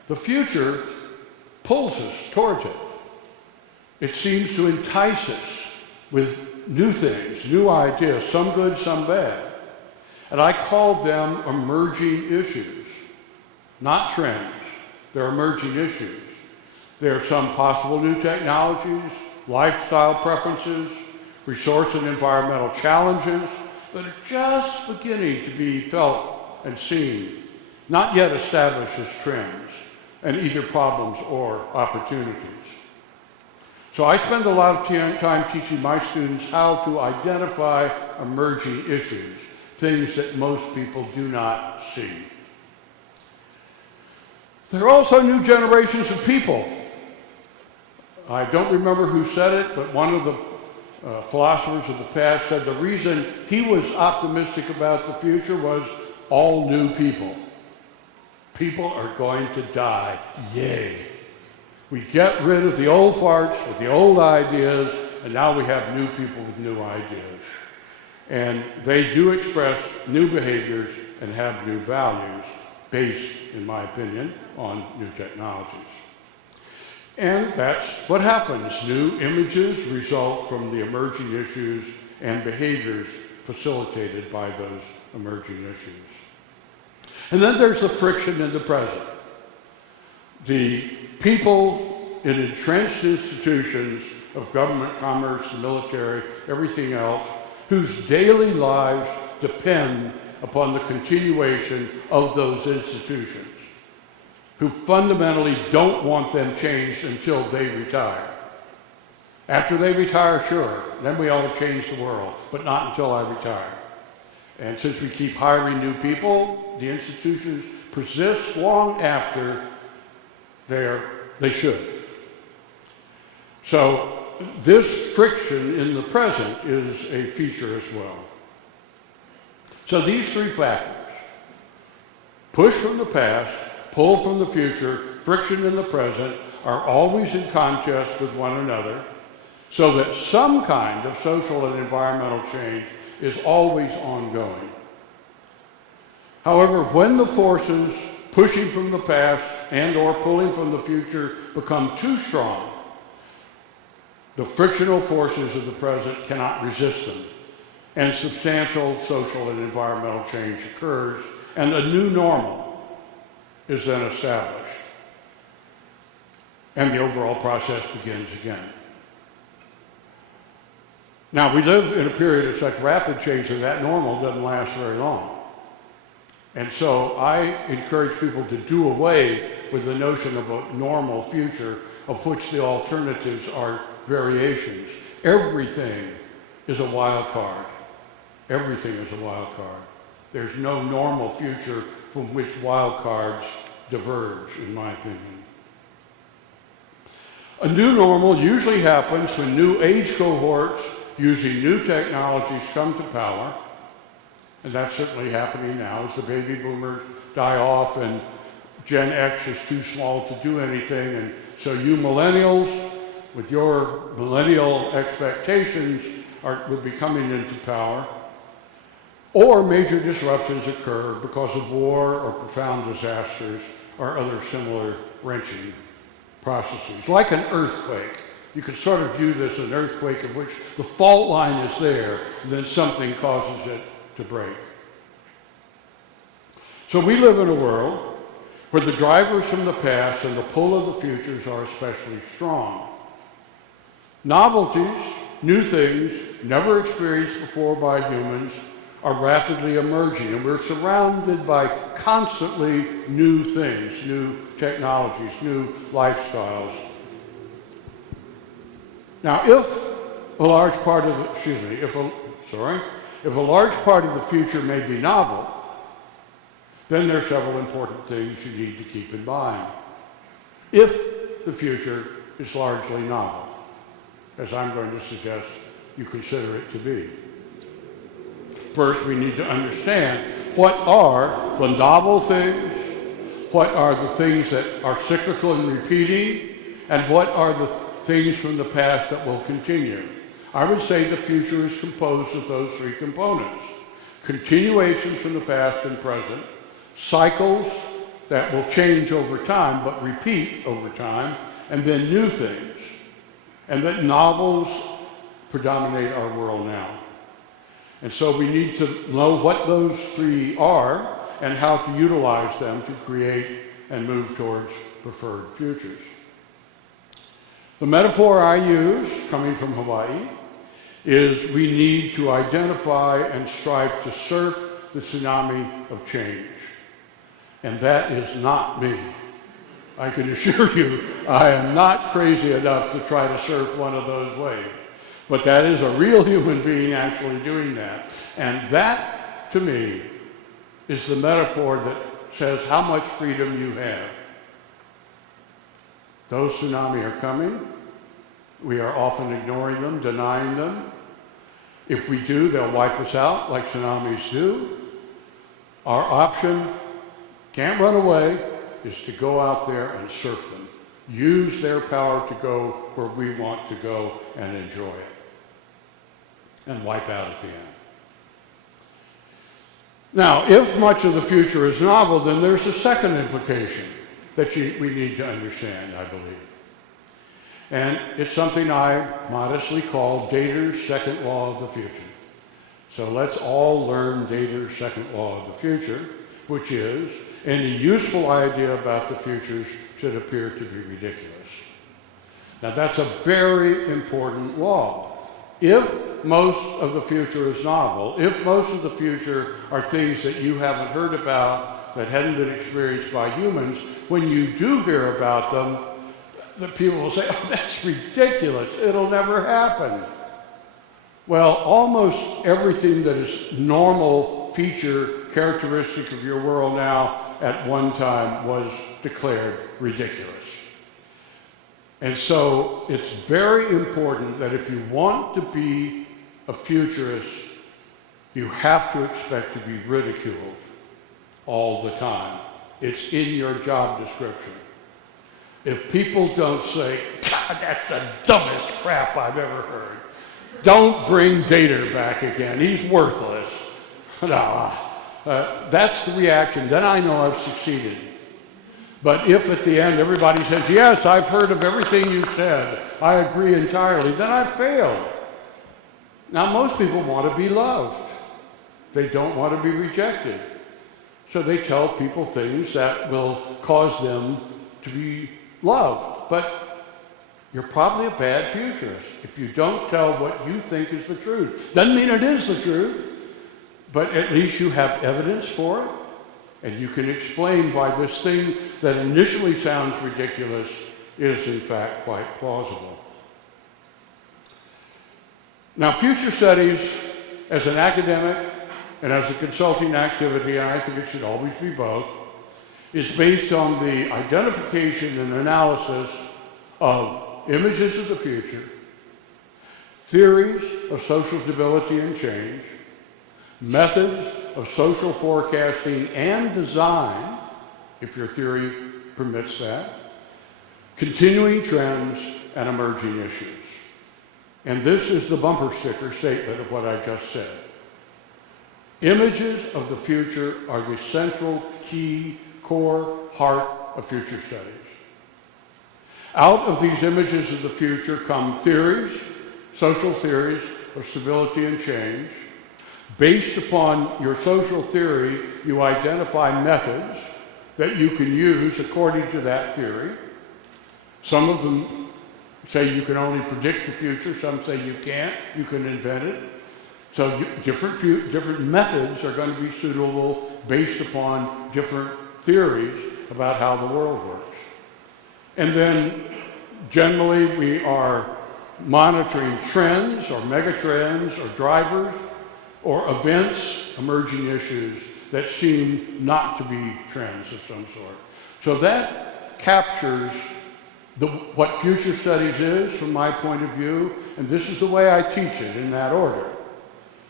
the future pulls us towards it. It seems to entice us with new things, new ideas, some good, some bad. And I call them emerging issues, not trends. They're emerging issues. There are some possible new technologies, lifestyle preferences, resource and environmental challenges that are just beginning to be felt and seen, not yet established as trends, and either problems or opportunities. So I spend a lot of time teaching my students how to identify emerging issues, things that most people do not see. There are also new generations of people. I don't remember who said it, but one of the philosophers of the past said the reason he was optimistic about the future was all new people. People are going to die. Yay. We get rid of the old farts with the old ideas, and now we have new people with new ideas. And they do express new behaviors and have new values based, in my opinion, on new technologies. And that's what happens. New images result from the emerging issues and behaviors facilitated by those emerging issues. And then there's the friction in the present. The people in entrenched institutions of government, commerce, the military, everything else, whose daily lives depend upon the continuation of those institutions, who fundamentally don't want them changed until they retire. After they retire, sure, then we ought to change the world, but not until I retire. And since we keep hiring new people, the institutions persist long after they should. So this friction in the present is a feature as well. So these three factors, push from the past, pull from the future, friction in the present, are always in contest with one another, so that some kind of social and environmental change is always ongoing. However, when the forces pushing from the past and or pulling from the future become too strong, the frictional forces of the present cannot resist them, and substantial social and environmental change occurs, and a new normal is then established, and the overall process begins again. Now, we live in a period of such rapid change that that normal doesn't last very long. And so I encourage people to do away with the notion of a normal future of which the alternatives are variations. Everything is a wild card. Everything is a wild card. There's no normal future from which wild cards diverge, in my opinion. A new normal usually happens when new age cohorts using new technologies come to power, and that's certainly happening now as the baby boomers die off and Gen X is too small to do anything, and so you millennials, with your millennial expectations, will be coming into power. Or major disruptions occur because of war or profound disasters or other similar wrenching processes, like an earthquake. You can sort of view this as an earthquake in which the fault line is there, and then something causes it to break. So we live in a world where the drivers from the past and the pull of the futures are especially strong. Novelties, new things, never experienced before by humans, are rapidly emerging, and we're surrounded by constantly new things, new technologies, new lifestyles. Now, if a large part of the future may be novel, then there are several important things you need to keep in mind. If the future is largely novel, as I'm going to suggest you consider it to be. First, we need to understand what are the novel things, what are the things that are cyclical and repeating, and what are the things from the past that will continue. I would say the future is composed of those three components: continuations from the past and present, cycles that will change over time but repeat over time, and then new things. And that novels predominate our world now. And so we need to know what those three are and how to utilize them to create and move towards preferred futures. The metaphor I use, coming from Hawaii, is we need to identify and strive to surf the tsunami of change. And that is not me. I can assure you, I am not crazy enough to try to surf one of those waves. But that is a real human being actually doing that. And that, to me, is the metaphor that says how much freedom you have. Those tsunamis are coming. We are often ignoring them, denying them. If we do, they'll wipe us out like tsunamis do. Our option, can't run away, is to go out there and surf them. Use their power to go where we want to go and enjoy it. And wipe out at the end. Now, if much of the future is novel, then there's a second implication that we need to understand, I believe. And it's something I modestly call Dator's second law of the future. So let's all learn Dator's second law of the future, which is any useful idea about the futures should appear to be ridiculous. Now that's a very important law. If most of the future is novel, if most of the future are things that you haven't heard about, that hadn't been experienced by humans, when you do hear about them, the people will say, oh, that's ridiculous, it'll never happen. Well, almost everything that is normal feature, characteristic of your world now, at one time was declared ridiculous. And so it's very important that if you want to be a futurist, you have to expect to be ridiculed all the time. It's in your job description. If people don't say, God, that's the dumbest crap I've ever heard, don't bring Dator back again, he's worthless. That's the reaction, then I know I've succeeded. But if at the end everybody says, yes, I've heard of everything you said, I agree entirely, then I've failed. Now, most people want to be loved. They don't want to be rejected. So they tell people things that will cause them to be loved. But you're probably a bad futurist if you don't tell what you think is the truth. Doesn't mean it is the truth, but at least you have evidence for it. And you can explain why this thing that initially sounds ridiculous is in fact quite plausible. Now, future studies as an academic and as a consulting activity, and I think it should always be both, is based on the identification and analysis of images of the future, theories of social stability and change, methods of social forecasting and design, if your theory permits that, continuing trends, and emerging issues. And this is the bumper sticker statement of what I just said. Images of the future are the central, key, core, heart of future studies. Out of these images of the future come theories, social theories of stability and change. Based upon your social theory, you identify methods that you can use according to that theory. Some of them say you can only predict the future, some say you can't, you can invent it. So different methods are going to be suitable based upon different theories about how the world works. And then generally we are monitoring trends or megatrends or drivers or events, emerging issues that seem not to be trends of some sort. So that captures what future studies is from my point of view, and this is the way I teach it in that order.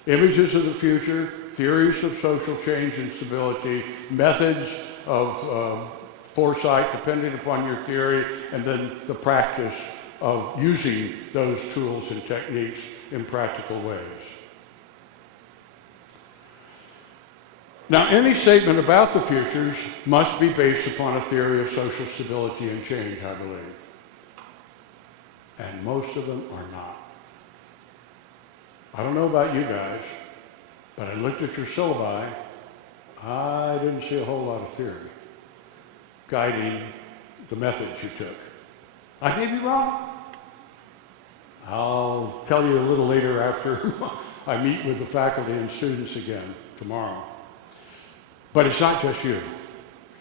Images of the future, theories of social change and stability, methods of foresight depending upon your theory, and then the practice of using those tools and techniques in practical ways. Now, any statement about the futures must be based upon a theory of social stability and change, I believe. And most of them are not. I don't know about you guys, but I looked at your syllabi. I didn't see a whole lot of theory guiding the methods you took. I may be wrong. I'll tell you a little later after I meet with the faculty and students again tomorrow. But it's not just you.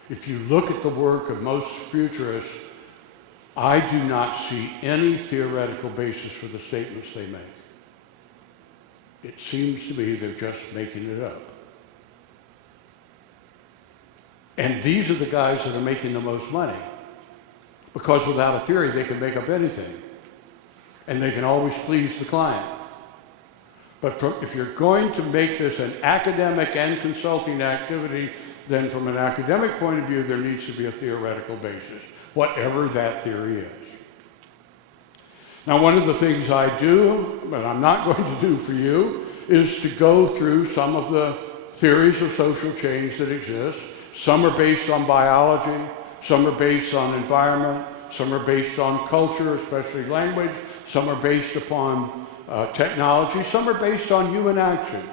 If you look at the work of most futurists, I do not see any theoretical basis for the statements they make. It seems to me they're just making it up. And these are the guys that are making the most money, because without a theory they can make up anything, and they can always please the client. But if you're going to make this an academic and consulting activity, then from an academic point of view, there needs to be a theoretical basis, whatever that theory is. Now, one of the things I do, but I'm not going to do for you, is to go through some of the theories of social change that exist. Some are based on biology, some are based on environment, some are based on culture, especially language, some are based upon technology, some are based on human actions.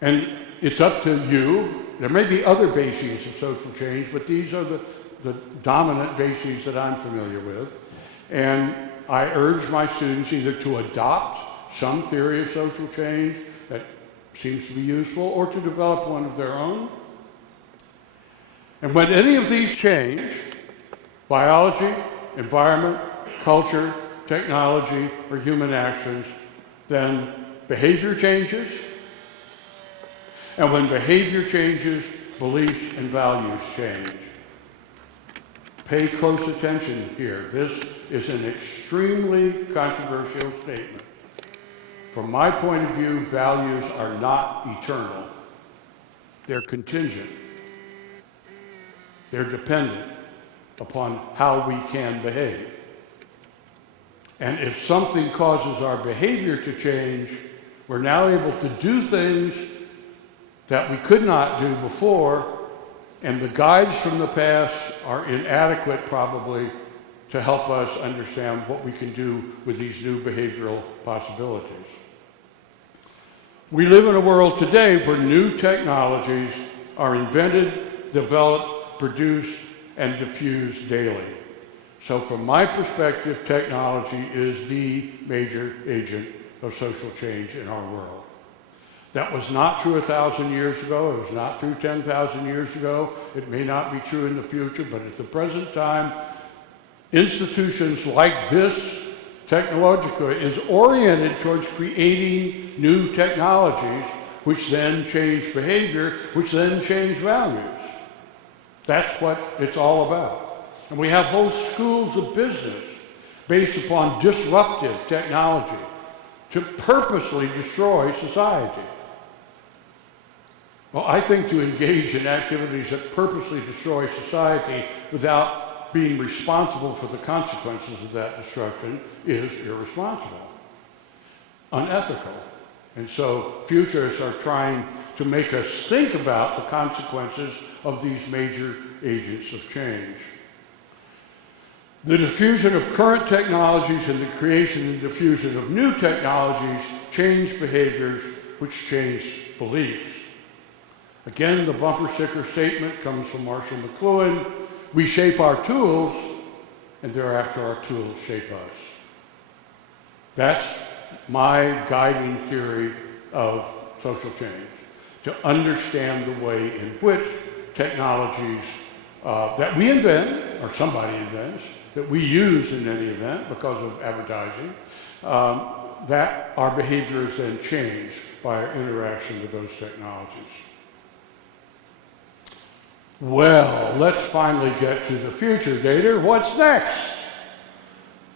And it's up to you. There may be other bases of social change, but these are the dominant bases that I'm familiar with. And I urge my students either to adopt some theory of social change that seems to be useful or to develop one of their own. And when any of these change, biology, environment, culture, technology, or human actions, then behavior changes. And when behavior changes, beliefs and values change. Pay close attention here. This is an extremely controversial statement. From my point of view, values are not eternal. They're contingent. They're dependent upon how we can behave. And if something causes our behavior to change, we're now able to do things that we could not do before, and the guides from the past are inadequate probably to help us understand what we can do with these new behavioral possibilities. We live in a world today where new technologies are invented, developed, produced, and diffused daily. So from my perspective, technology is the major agent of social change in our world. That was not true 1,000 years ago. It was not true 10,000 years ago. It may not be true in the future, but at the present time, institutions like this Technologica is oriented towards creating new technologies, which then change behavior, which then change values. That's what it's all about. And we have whole schools of business based upon disruptive technology to purposely destroy society. Well, I think to engage in activities that purposely destroy society without being responsible for the consequences of that destruction is irresponsible, unethical. And so futurists are trying to make us think about the consequences of these major agents of change. The diffusion of current technologies and the creation and diffusion of new technologies change behaviors, which change beliefs. Again, the bumper sticker statement comes from Marshall McLuhan: we shape our tools, and thereafter our tools shape us. That's my guiding theory of social change, to understand the way in which technologies that we invent, or somebody invents, that we use in any event because of advertising, that our behavior is then changed by our interaction with those technologies. Well, let's finally get to the future, Dator. What's next?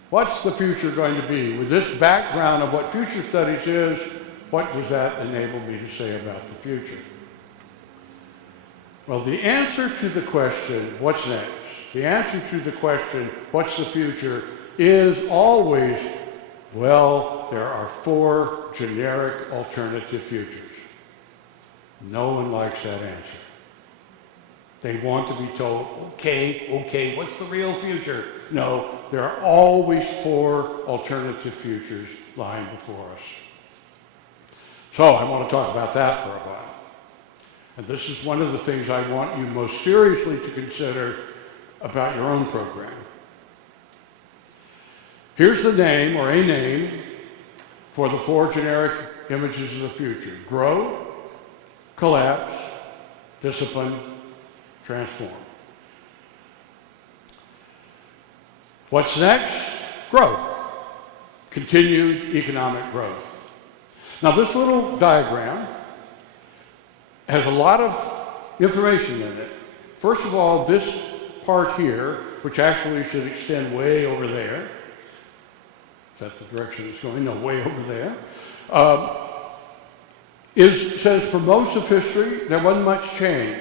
What's the future going to be? With this background of what future studies is, what does that enable me to say about the future? Well, the answer to the question, what's next? The answer to the question, what's the future, is always, well, there are 4 generic alternative futures. No one likes that answer. They want to be told, okay, what's the real future? No, there are always 4 alternative futures lying before us. So I want to talk about that for a while. And this is one of the things I want you most seriously to consider about your own program. Here's the name, or a name, for the 4 generic images of the future: grow, collapse, discipline, transform. What's next? Growth. Continued economic growth. Now, this little diagram has a lot of information in it. First of all, this part here, which actually should extend way over there. Is that the direction it's going? No, way over there. Says for most of history, there wasn't much change.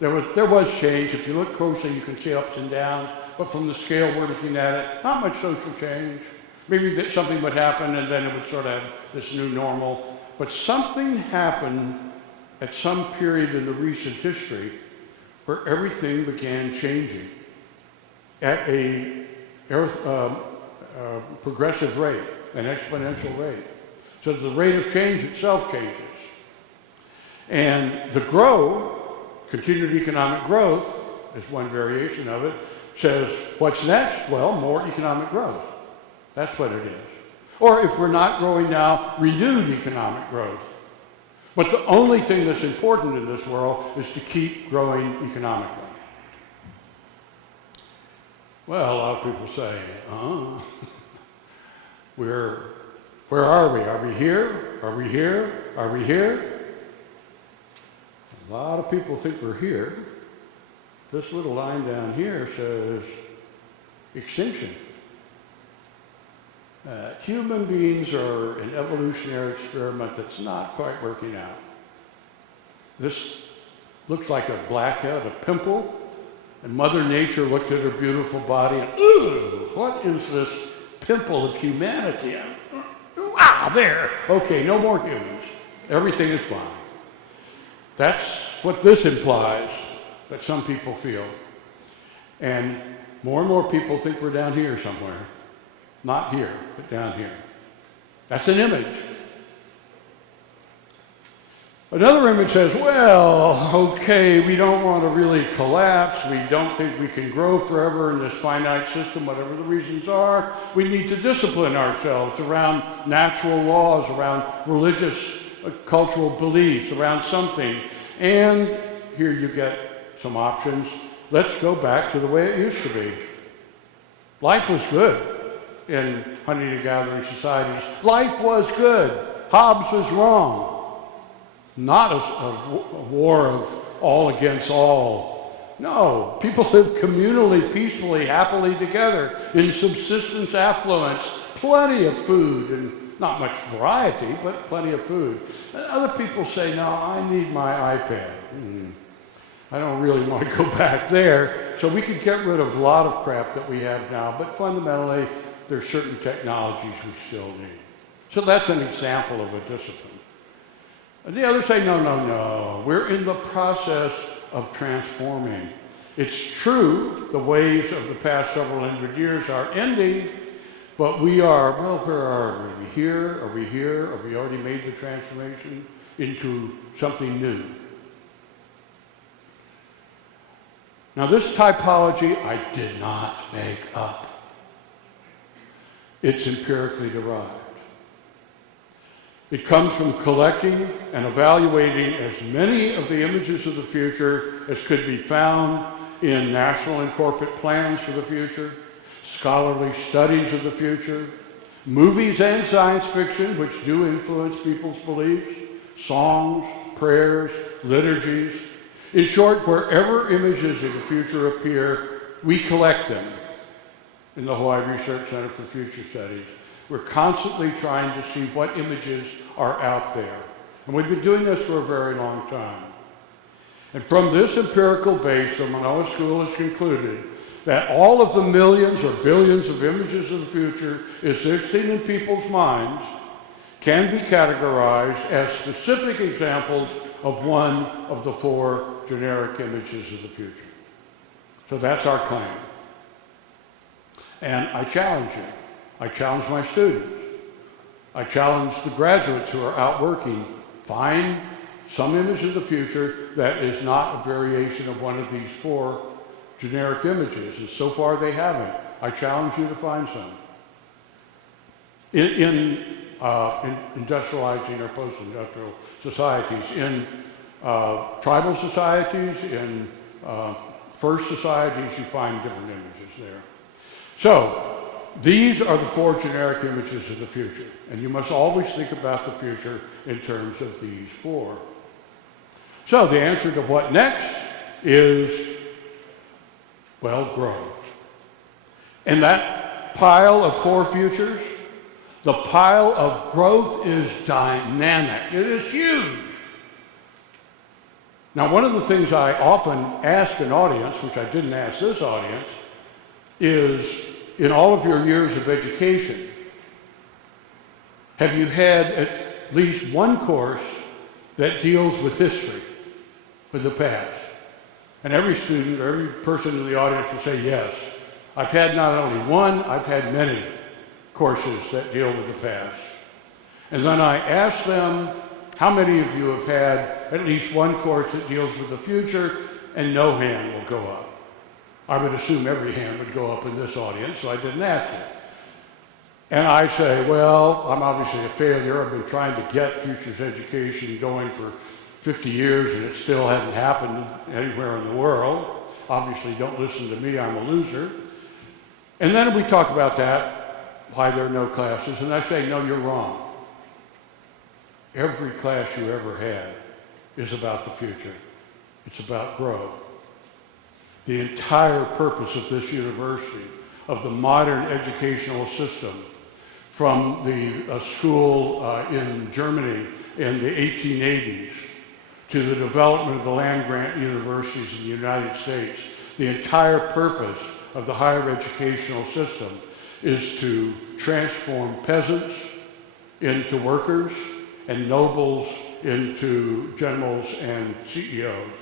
There was change. If you look closely, you can see ups and downs. But from the scale we're looking at it, not much social change. Maybe something would happen and then it would sort of have this new normal. But something happened at some period in the recent history where everything began changing at a progressive rate, an exponential rate. So the rate of change itself changes. And the continued economic growth, is one variation of it, says, what's next? Well, more economic growth. That's what it is. Or if we're not growing now, renewed economic growth. But the only thing that's important in this world is to keep growing economically. Well, a lot of people say, where are we? Are we here? Are we here? Are we here? A lot of people think we're here. This little line down here says extinction. Human beings are an evolutionary experiment that's not quite working out. This looks like a blackhead, a pimple, and Mother Nature looked at her beautiful body and, ooh, what is this pimple of humanity? There. Okay, no more humans. Everything is fine. That's what this implies that some people feel. And more people think we're down here somewhere. Not here, but down here. That's an image. Another image says, well, okay, we don't want to really collapse. We don't think we can grow forever in this finite system, whatever the reasons are. We need to discipline ourselves around natural laws, around religious, cultural beliefs, around something. And here you get some options. Let's go back to the way it used to be. Life was good in hunting and gathering societies. Life was good. Hobbes was wrong. Not a war of all against all. No, people live communally, peacefully, happily together in subsistence affluence, plenty of food, and not much variety, but plenty of food. And other people say, no, I need my iPad. I don't really want to go back there. So we could get rid of a lot of crap that we have now, but fundamentally, there's certain technologies we still need. So that's an example of a discipline. And the others say, no, we're in the process of transforming. It's true, the waves of the past several hundred years are ending, but we are, well, where are we? Are we here? Are we here? Have we already made the transformation into something new? Now, this typology I did not make up. It's empirically derived. It comes from collecting and evaluating as many of the images of the future as could be found in national and corporate plans for the future, scholarly studies of the future, movies and science fiction, which do influence people's beliefs, songs, prayers, liturgies. In short, wherever images of the future appear, we collect them in the Hawaii Research Center for Future Studies. We're constantly trying to see what images are out there. And we've been doing this for a very long time. And from this empirical base, the Manoa School has concluded that all of the millions or billions of images of the future existing in people's minds can be categorized as specific examples of one of the four generic images of the future. So that's our claim. And I challenge you. I challenge my students. I challenge the graduates who are out working. Find some image of the future that is not a variation of one of these four generic images. And so far they haven't. I challenge you to find some. In industrializing or post-industrial societies, in tribal societies, in first societies, you find different images there. So, these are the four generic images of the future, and you must always think about the future in terms of these four. So the answer to what next is, well, grow. And that pile of four futures, the pile of growth is dynamic. It is huge. Now, one of the things I often ask an audience, which I didn't ask this audience, is, in all of your years of education, have you had at least one course that deals with history, with the past? And every student or every person in the audience will say, yes. I've had not only one, I've had many courses that deal with the past. And then I ask them, how many of you have had at least one course that deals with the future? And no hand will go up. I would assume every hand would go up in this audience, so I didn't ask it. And I say, well, I'm obviously a failure. I've been trying to get futures education going for 50 years, and it still hadn't happened anywhere in the world. Obviously, don't listen to me, I'm a loser. And then we talk about that, why there are no classes, and I say, no, you're wrong. Every class you ever had is about the future. It's about growth. The entire purpose of this university, of the modern educational system, from the school in Germany in the 1880s to the development of the land-grant universities in the United States, the entire purpose of the higher educational system is to transform peasants into workers and nobles into generals and CEOs,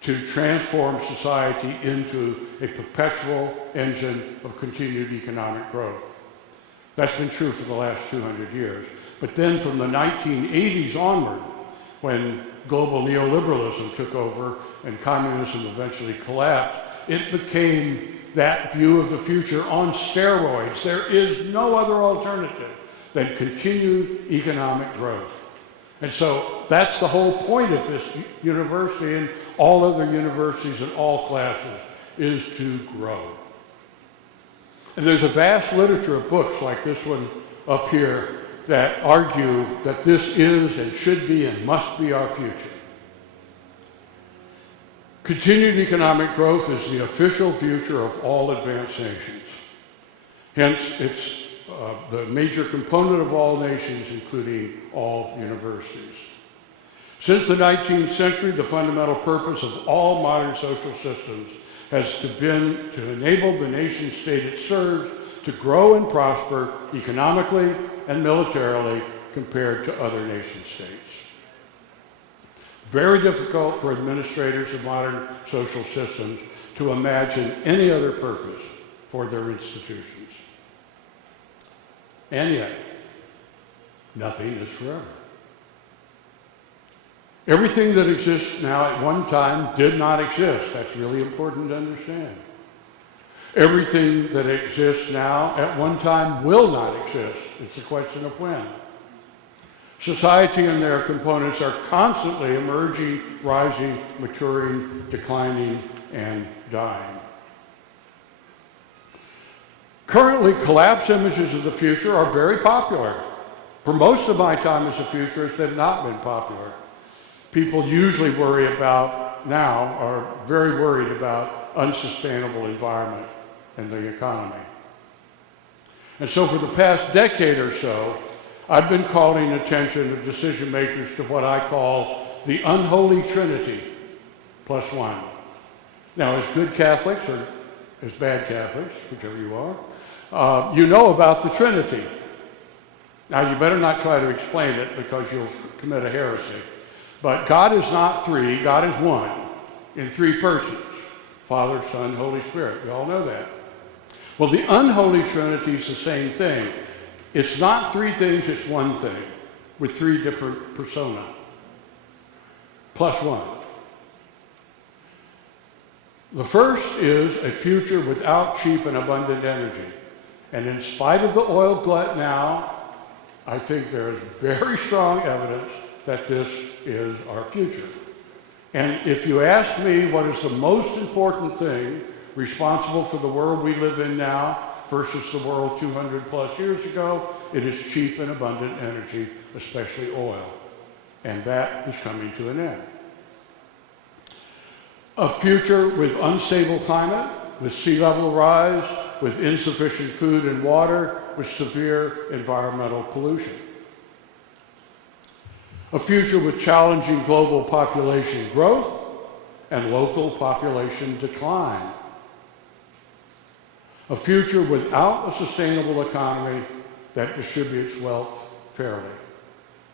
to transform society into a perpetual engine of continued economic growth. That's been true for the last 200 years. But then from the 1980s onward, when global neoliberalism took over and communism eventually collapsed, it became that view of the future on steroids. There is no other alternative than continued economic growth. And so that's the whole point of this university and all other universities and all classes, is to grow. And there's a vast literature of books like this one up here that argue that this is and should be and must be our future. Continued economic growth is the official future of all advanced nations. Hence, it's the major component of all nations, including all universities. Since the 19th century, the fundamental purpose of all modern social systems has been to enable the nation state it serves to grow and prosper economically and militarily compared to other nation states. Very difficult for administrators of modern social systems to imagine any other purpose for their institutions. And yet, nothing is forever. Everything that exists now at one time did not exist. That's really important to understand. Everything that exists now at one time will not exist. It's a question of when. Society and their components are constantly emerging, rising, maturing, declining, and dying. Currently, collapse images of the future are very popular. For most of my time as a futurist, they've not been popular. People usually are very worried about unsustainable environment and the economy. And so for the past decade or so, I've been calling attention of decision makers to what I call the unholy trinity plus one. Now, as good Catholics or as bad Catholics, whichever you are, you know about the Trinity. Now, you better not try to explain it because you'll commit a heresy. But God is not three, God is one in three persons. Father, Son, Holy Spirit. We all know that. Well, the unholy Trinity is the same thing. It's not three things, it's one thing with three different persona. Plus one. The first is a future without cheap and abundant energy. And in spite of the oil glut now, I think there is very strong evidence that this is our future. And if you ask me what is the most important thing responsible for the world we live in now versus the world 200 plus years ago, it is cheap and abundant energy, especially oil. And that is coming to an end. A future with unstable climate, with sea level rise, with insufficient food and water, with severe environmental pollution. A future with challenging global population growth and local population decline. A future without a sustainable economy that distributes wealth fairly.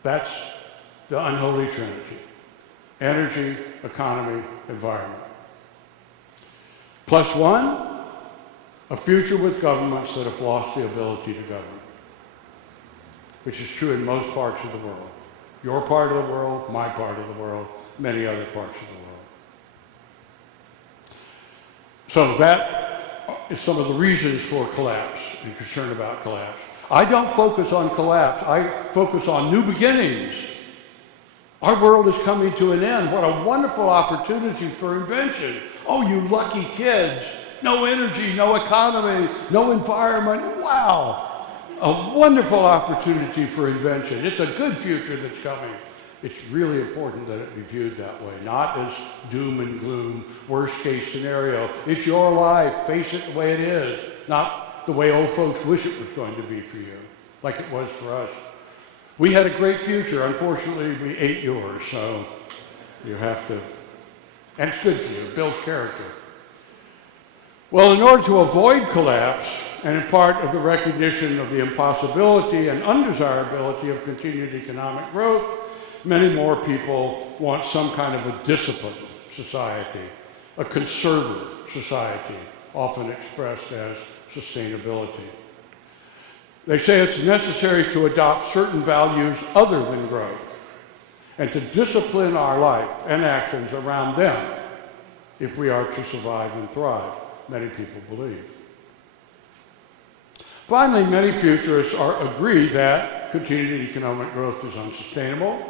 That's the unholy trinity. Energy, economy, environment. Plus one, a future with governments that have lost the ability to govern, which is true in most parts of the world. Your part of the world, my part of the world, many other parts of the world. So that is some of the reasons for collapse and concern about collapse. I don't focus on collapse. I focus on new beginnings. Our world is coming to an end. What a wonderful opportunity for invention. Oh, you lucky kids. No energy, no economy, no environment. Wow. A wonderful opportunity for invention. It's a good future that's coming. It's really important that it be viewed that way, not as doom and gloom, worst case scenario. It's your life. Face it the way it is, not the way old folks wish it was going to be for you, like it was for us. We had a great future. Unfortunately, we ate yours, so you have to, and it's good for you. It builds character. Well, in order to avoid collapse, and in part of the recognition of the impossibility and undesirability of continued economic growth, many more people want some kind of a disciplined society, a conservative society, often expressed as sustainability. They say it's necessary to adopt certain values other than growth and to discipline our life and actions around them if we are to survive and thrive, many people believe. Finally, many futurists agree that continued economic growth is unsustainable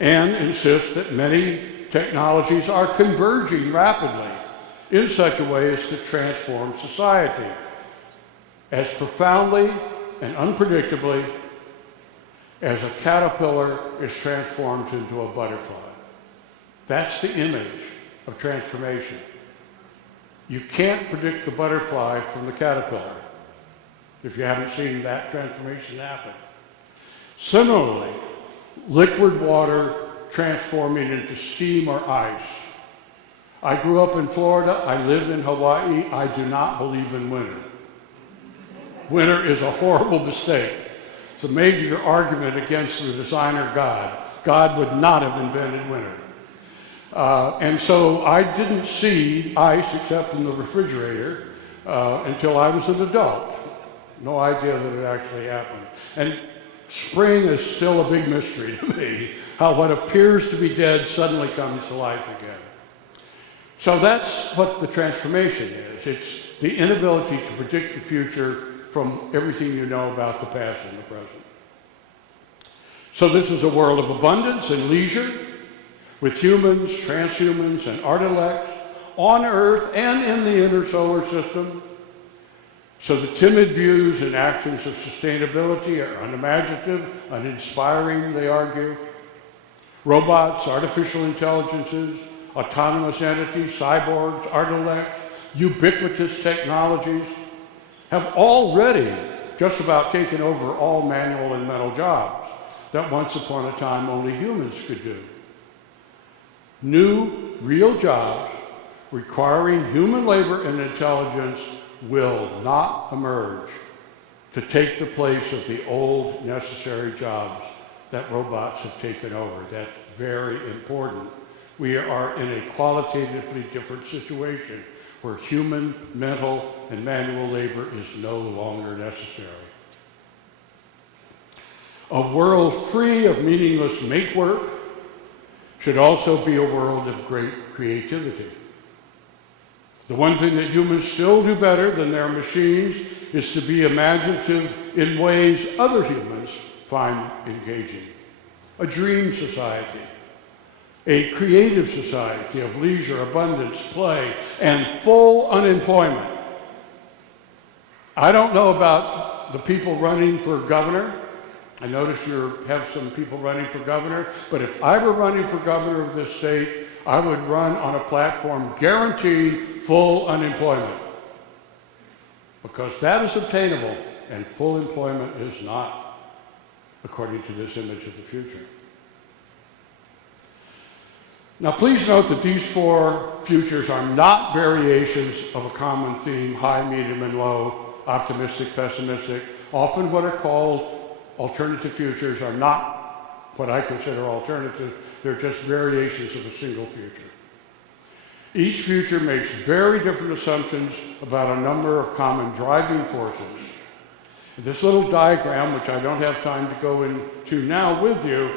and insist that many technologies are converging rapidly in such a way as to transform society as profoundly and unpredictably as a caterpillar is transformed into a butterfly. That's the image of transformation. You can't predict the butterfly from the caterpillar if you haven't seen that transformation happen. Similarly, liquid water transforming into steam or ice. I grew up in Florida. I live in Hawaii. I do not believe in winter. Winter is a horrible mistake. It's a major argument against the designer God. God would not have invented winter. And so I didn't see ice except in the refrigerator until I was an adult. No idea that it actually happened. And spring is still a big mystery to me, how what appears to be dead suddenly comes to life again. So that's what the transformation is. It's the inability to predict the future from everything you know about the past and the present. So this is a world of abundance and leisure, with humans, transhumans, and artilects on Earth and in the inner solar system. So the timid views and actions of sustainability are unimaginative, uninspiring, they argue. Robots, artificial intelligences, autonomous entities, cyborgs, artilects, ubiquitous technologies have already just about taken over all manual and mental jobs that once upon a time only humans could do. New, real jobs requiring human labor and intelligence will not emerge to take the place of the old necessary jobs that robots have taken over. That's very important. We are in a qualitatively different situation where human, mental, and manual labor is no longer necessary. A world free of meaningless make-work should also be a world of great creativity. The one thing that humans still do better than their machines is to be imaginative in ways other humans find engaging. A dream society, a creative society of leisure, abundance, play, and full unemployment. I don't know about the people running for governor. I notice you have some people running for governor, but if I were running for governor of this state, I would run on a platform guaranteeing full unemployment, because that is obtainable and full employment is not, according to this image of the future. Now, please note that these four futures are not variations of a common theme: high, medium, and low, optimistic, pessimistic. Often what are called alternative futures are not what I consider alternative. They're just variations of a single future. Each future makes very different assumptions about a number of common driving forces. This little diagram, which I don't have time to go into now with you,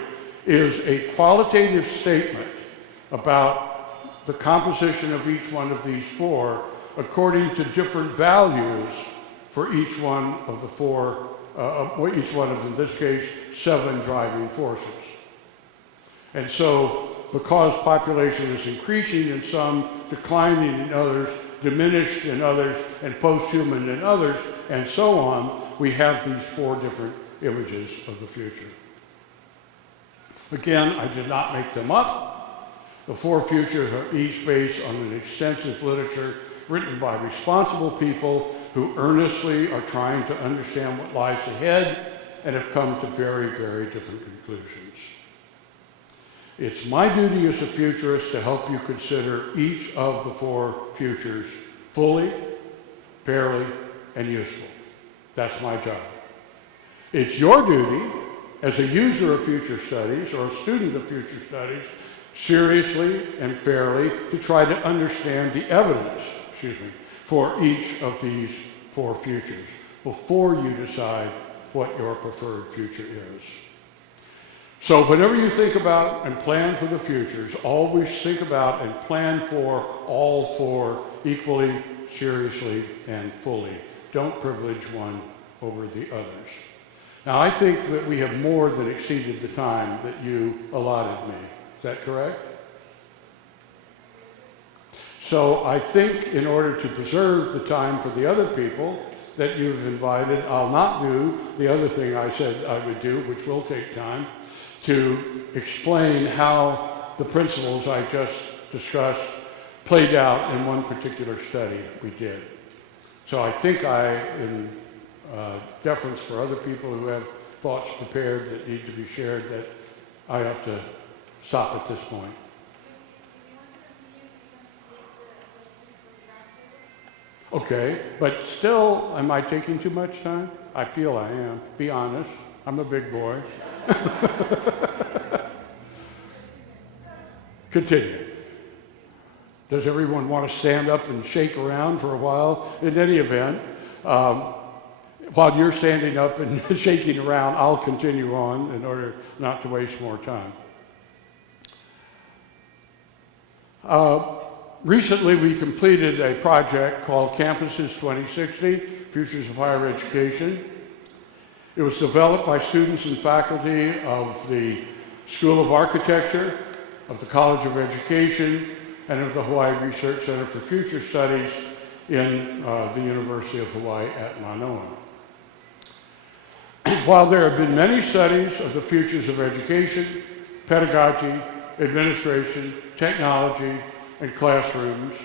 is a qualitative statement about the composition of each one of these four according to different values for each one of the four, each one of, in this case, 7 driving forces. And so, because population is increasing in some, declining in others, diminished in others, and post-human in others, and so on, we have these 4 different images of the future. Again, I did not make them up. The 4 futures are each based on an extensive literature written by responsible people who earnestly are trying to understand what lies ahead and have come to very, very different conclusions. It's my duty as a futurist to help you consider each of the 4 futures fully, fairly, and useful. That's my job. It's your duty as a user of future studies or a student of future studies seriously and fairly to try to understand the evidence, for each of these 4 futures before you decide what your preferred future is. So whenever you think about and plan for the futures, always think about and plan for all 4 equally, seriously, and fully. Don't privilege one over the others. Now, I think that we have more than exceeded the time that you allotted me. Is that correct? So I think in order to preserve the time for the other people that you've invited, I'll not do the other thing I said I would do, which will take time, to explain how the principles I just discussed played out in one particular study we did. So I think in deference for other people who have thoughts prepared that need to be shared, that I have to stop at this point. Okay, but still, am I taking too much time? I feel I am. Be honest. I'm a big boy. Continue. Does everyone want to stand up and shake around for a while? In any event, while you're standing up and shaking around, I'll continue on in order not to waste more time. Recently, we completed a project called Campuses 2060, Futures of Higher Education. It was developed by students and faculty of the School of Architecture, of the College of Education, and of the Hawaii Research Center for Future Studies in the University of Hawaii at Manoa. While there have been many studies of the futures of education, pedagogy, administration, technology, and classrooms,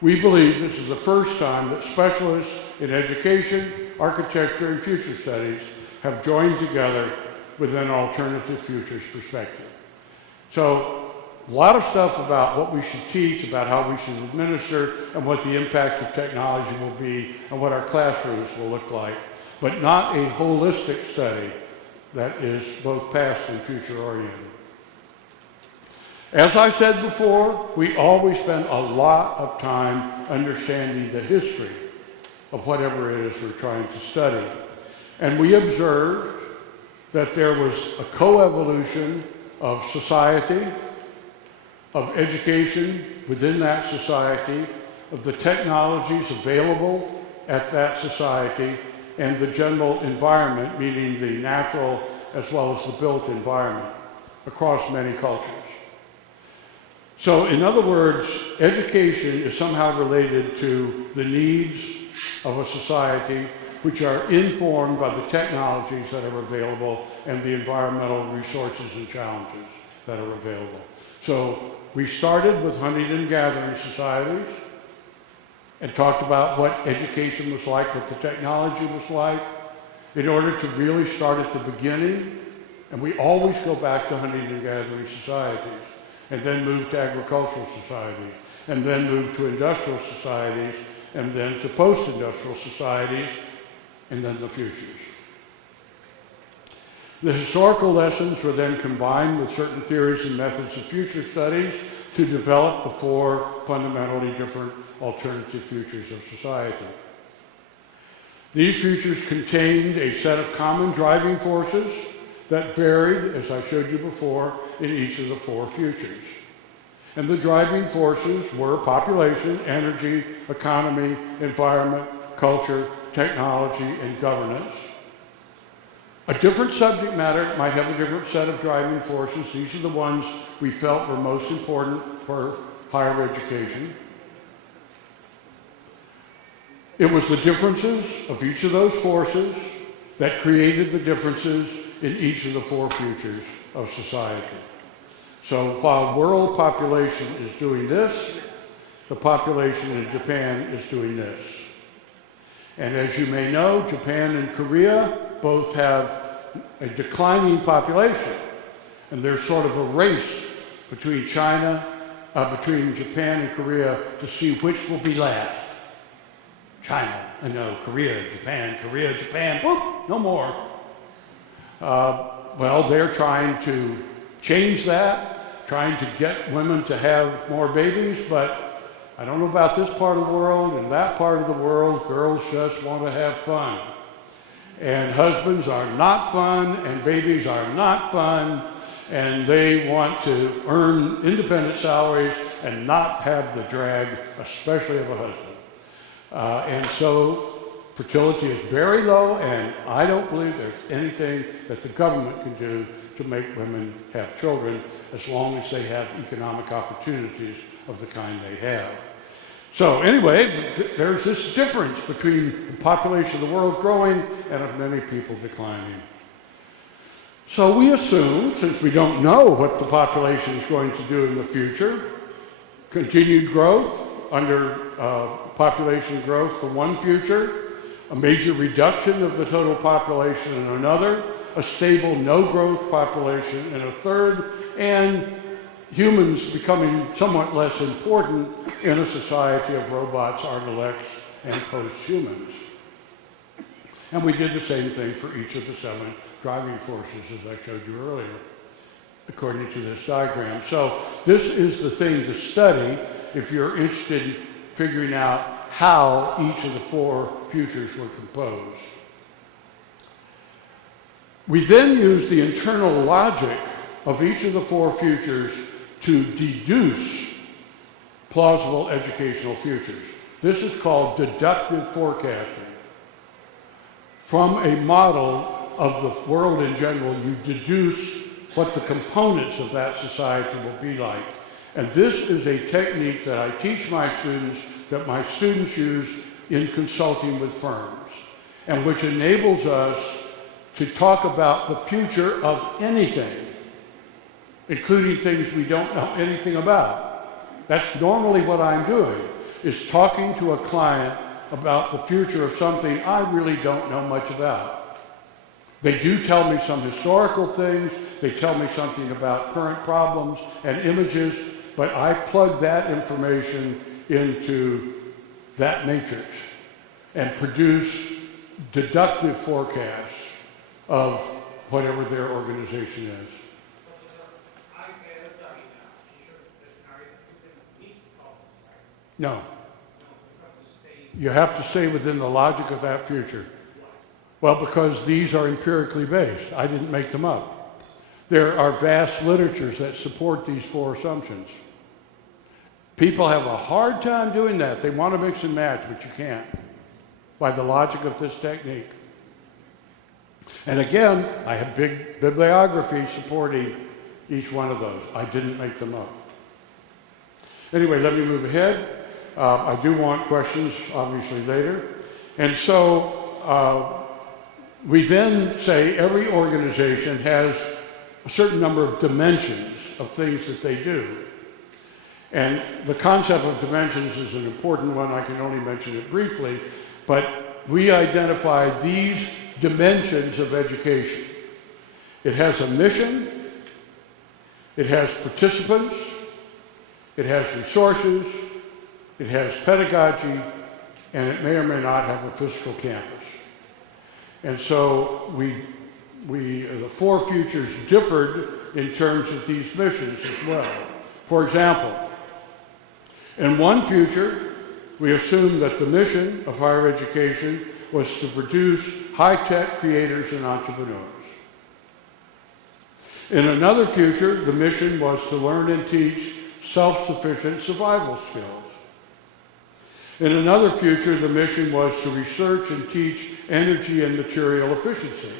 we believe this is the first time that specialists in education, architecture, and future studies have joined together with an alternative futures perspective. So, a lot of stuff about what we should teach, about how we should administer, and what the impact of technology will be, and what our classrooms will look like, but not a holistic study that is both past and future oriented. As I said before, we always spend a lot of time understanding the history of whatever it is we're trying to study. And we observed that there was a coevolution of society, of education within that society, of the technologies available at that society, and the general environment, meaning the natural as well as the built environment, across many cultures. So, in other words, education is somehow related to the needs of a society which are informed by the technologies that are available and the environmental resources and challenges that are available. So, we started with hunting and gathering societies and talked about what education was like, what the technology was like, in order to really start at the beginning. And we always go back to hunting and gathering societies, and then move to agricultural societies, and then move to industrial societies, and then to post-industrial societies, and then the futures. The historical lessons were then combined with certain theories and methods of future studies to develop the 4 fundamentally different alternative futures of society. These futures contained a set of common driving forces that varied, as I showed you before, in each of the 4 futures. And the driving forces were population, energy, economy, environment, culture, technology, and governance. A different subject matter might have a different set of driving forces. These are the ones we felt were most important for higher education. It was the differences of each of those forces that created the differences in each of the four futures of society. So while world population is doing this, the population in Japan is doing this. And as you may know, Japan and Korea both have a declining population. And there's sort of a race between between Japan and Korea to see which will be last. Korea, Japan, whoop, no more. Well, they're trying to change that, trying to get women to have more babies, but I don't know about this part of the world. In that part of the world, girls just want to have fun. And husbands are not fun, and babies are not fun, and they want to earn independent salaries and not have the drag, especially of a husband. And so fertility is very low, and I don't believe there's anything that the government can do to make women have children as long as they have economic opportunities of the kind they have. So anyway, there's this difference between the population of the world growing and of many people declining. So we assume, since we don't know what the population is going to do in the future, continued growth under population growth for one future, a major reduction of the total population in another, a stable no-growth population in a third, and humans becoming somewhat less important in a society of robots, artilects, and post-humans. And we did the same thing for each of the 7 driving forces, as I showed you earlier, according to this diagram. So this is the thing to study if you're interested in figuring out how each of the 4 futures were composed. We then use the internal logic of each of the 4 futures to deduce plausible educational futures. This is called deductive forecasting. From a model of the world in general, you deduce what the components of that society will be like. And this is a technique that I teach my students, that my students use in consulting with firms, and which enables us to talk about the future of anything, including things we don't know anything about. That's normally what I'm doing, is talking to a client about the future of something I really don't know much about. They do tell me some historical things, they tell me something about current problems and images, but I plug that information into that matrix and produce deductive forecasts of whatever their organization is. No. You have to stay within the logic of that future. Well, because these are empirically based. I didn't make them up. There are vast literatures that support these 4 assumptions. People have a hard time doing that. They want to mix and match, but you can't, by the logic of this technique. And again, I have big bibliography supporting each one of those. I didn't make them up. Anyway, let me move ahead. I do want questions, obviously, later. And so we then say every organization has a certain number of dimensions of things that they do. And the concept of dimensions is an important one. I can only mention it briefly, but we identify these dimensions of education. It has a mission, it has participants, it has resources, it has pedagogy, and it may or may not have a physical campus. And so the 4 futures differed in terms of these missions as well. For example, in one future, we assumed that the mission of higher education was to produce high-tech creators and entrepreneurs. In another future, the mission was to learn and teach self-sufficient survival skills. In another future, the mission was to research and teach energy and material efficiency.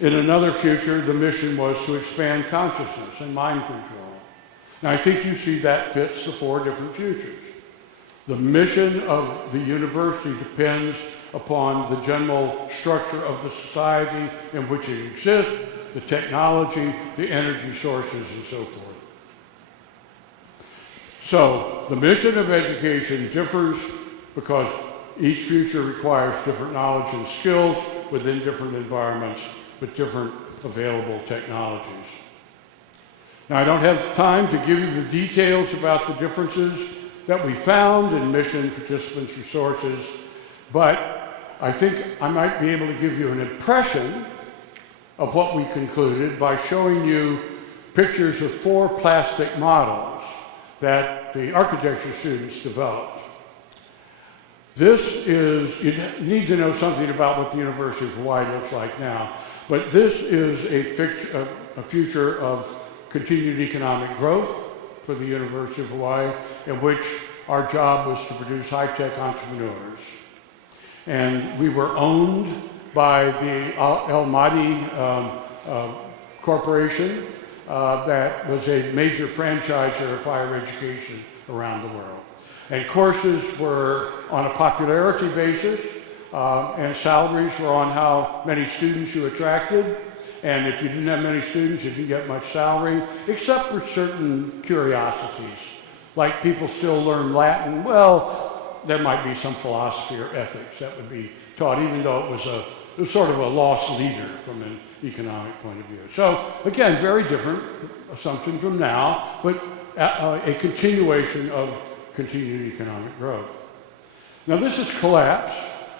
In another future, the mission was to expand consciousness and mind control. Now, I think you see that fits the four different futures. The mission of the university depends upon the general structure of the society in which it exists, the technology, the energy sources, and so forth. So, the mission of education differs because each future requires different knowledge and skills within different environments with different available technologies. Now, I don't have time to give you the details about the differences that we found in mission participants' resources, but I think I might be able to give you an impression of what we concluded by showing you pictures of 4 plastic models that the architecture students developed. This is, you need to know something about what the University of Hawaii looks like now, but this is a future of continued economic growth for the University of Hawaii, in which our job was to produce high-tech entrepreneurs. And we were owned by the El Mahdi Corporation, that was a major franchisor of higher education around the world. And courses were on a popularity basis, and salaries were on how many students you attracted. And if you didn't have many students, you didn't get much salary, except for certain curiosities. Like people still learn Latin. Well, there might be some philosophy or ethics that would be taught, even though it was sort of a lost leader from an economic point of view. So again, very different assumption from now, but a continuation of continued economic growth. Now this is collapse,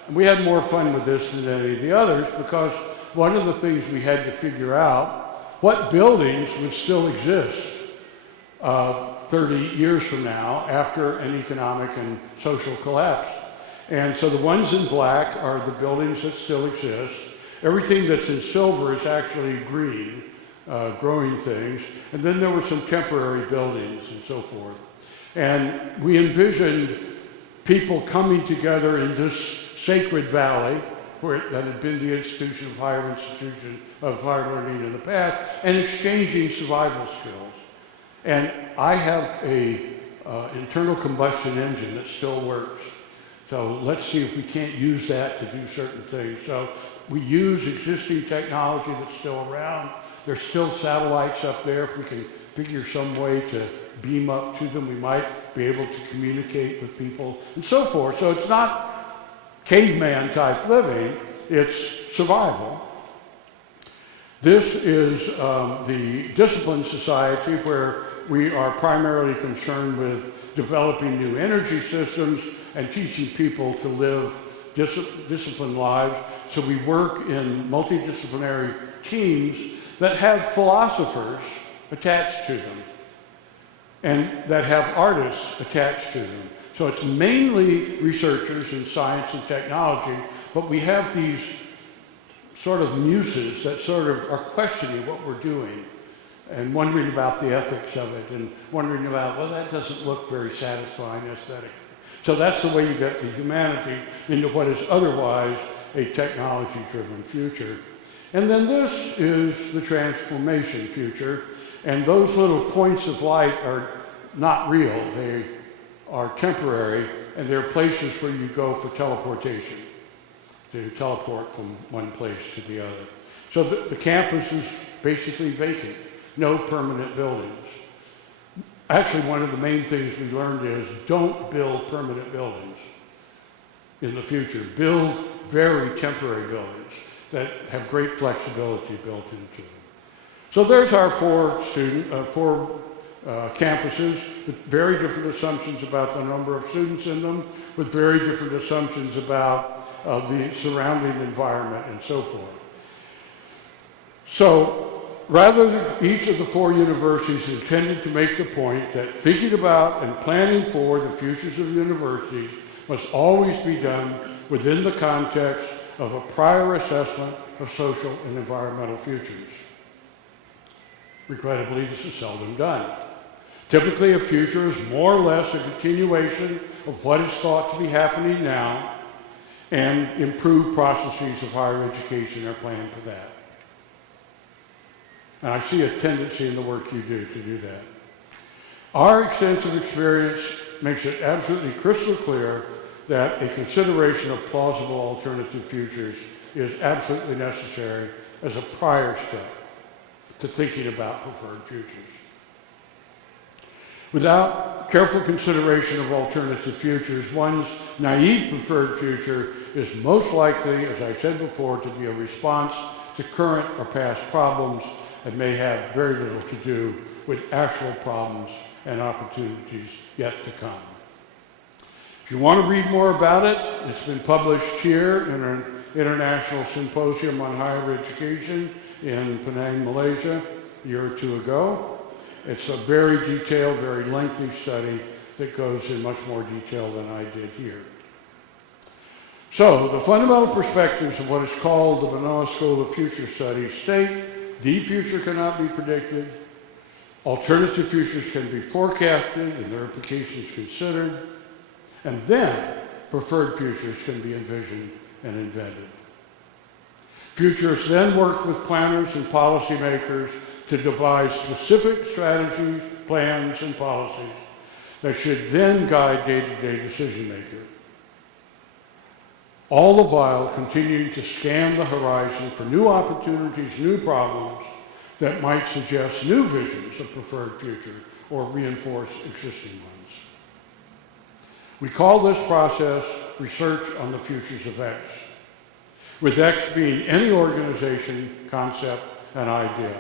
and we had more fun with this than any of the others because one of the things we had to figure out, what buildings would still exist 30 years from now after an economic and social collapse. And so the ones in black are the buildings that still exist. Everything that's in silver is actually green, growing things. And then there were some temporary buildings and so forth. And we envisioned people coming together in this sacred valley that had been the institution of higher learning in the past, and exchanging survival skills. And I have a internal combustion engine that still works. So let's see if we can't use that to do certain things. So we use existing technology that's still around. There's still satellites up there. If we can figure some way to beam up to them, we might be able to communicate with people and so forth. So it's not caveman type living, it's survival. This is the discipline society, where we are primarily concerned with developing new energy systems and teaching people to live disciplined lives. So we work in multidisciplinary teams that have philosophers attached to them and that have artists attached to them. So it's mainly researchers in science and technology, but we have these sort of muses that sort of are questioning what we're doing and wondering about the ethics of it and wondering about, well, that doesn't look very satisfying aesthetically. So that's the way you get the humanity into what is otherwise a technology-driven future. And then this is the transformation future, and those little points of light are not real. They are temporary, and they're places where you go for teleportation, to teleport from one place to the other. So the campus is basically vacant, no permanent buildings. Actually, one of the main things we learned is don't build permanent buildings in the future. Build very temporary buildings that have great flexibility built into them. So there's our four campuses with very different assumptions about the number of students in them, with very different assumptions about the surrounding environment and so forth. So rather, each of the four universities intended to make the point that thinking about and planning for the futures of universities must always be done within the context of a prior assessment of social and environmental futures. Regrettably, this is seldom done. Typically, a future is more or less a continuation of what is thought to be happening now, and improved processes of higher education are planned for that. And I see a tendency in the work you do to do that. Our extensive experience makes it absolutely crystal clear that a consideration of plausible alternative futures is absolutely necessary as a prior step to thinking about preferred futures. Without careful consideration of alternative futures, one's naive preferred future is most likely, as I said before, to be a response to current or past problems and may have very little to do with actual problems and opportunities yet to come. If you want to read more about it, it's been published here in an international symposium on higher education in Penang, Malaysia, a year or two ago. It's a very detailed, very lengthy study that goes in much more detail than I did here. So, the fundamental perspectives of what is called the Manoa School of Future Studies state the future cannot be predicted, alternative futures can be forecasted and their implications considered, and then preferred futures can be envisioned and invented. Futurists then work with planners and policymakers to devise specific strategies, plans, and policies that should then guide day-to-day decision-making. All the while continuing to scan the horizon for new opportunities, new problems that might suggest new visions of preferred future or reinforce existing ones. We call this process research on the futures of X, with X being any organization, concept, and idea.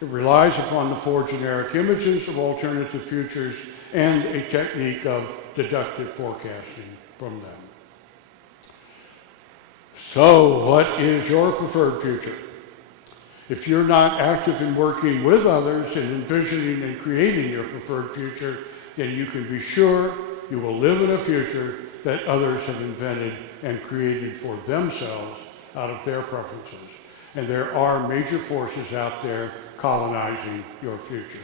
It relies upon the four generic images of alternative futures and a technique of deductive forecasting from them. So, what is your preferred future? If you're not active in working with others and envisioning and creating your preferred future, then you can be sure you will live in a future that others have invented and created for themselves out of their preferences. And there are major forces out there colonizing your future.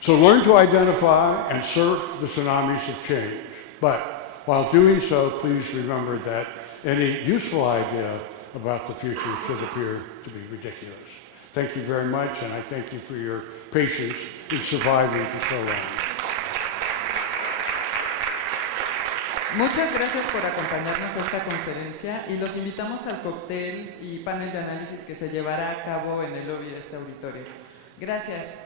So learn to identify and surf the tsunamis of change. But while doing so, please remember that any useful idea about the future should appear to be ridiculous. Thank you very much, and I thank you for your patience in surviving for so long. Muchas gracias por acompañarnos a esta conferencia y los invitamos al cóctel y panel de análisis que se llevará a cabo en el lobby de este auditorio. Gracias.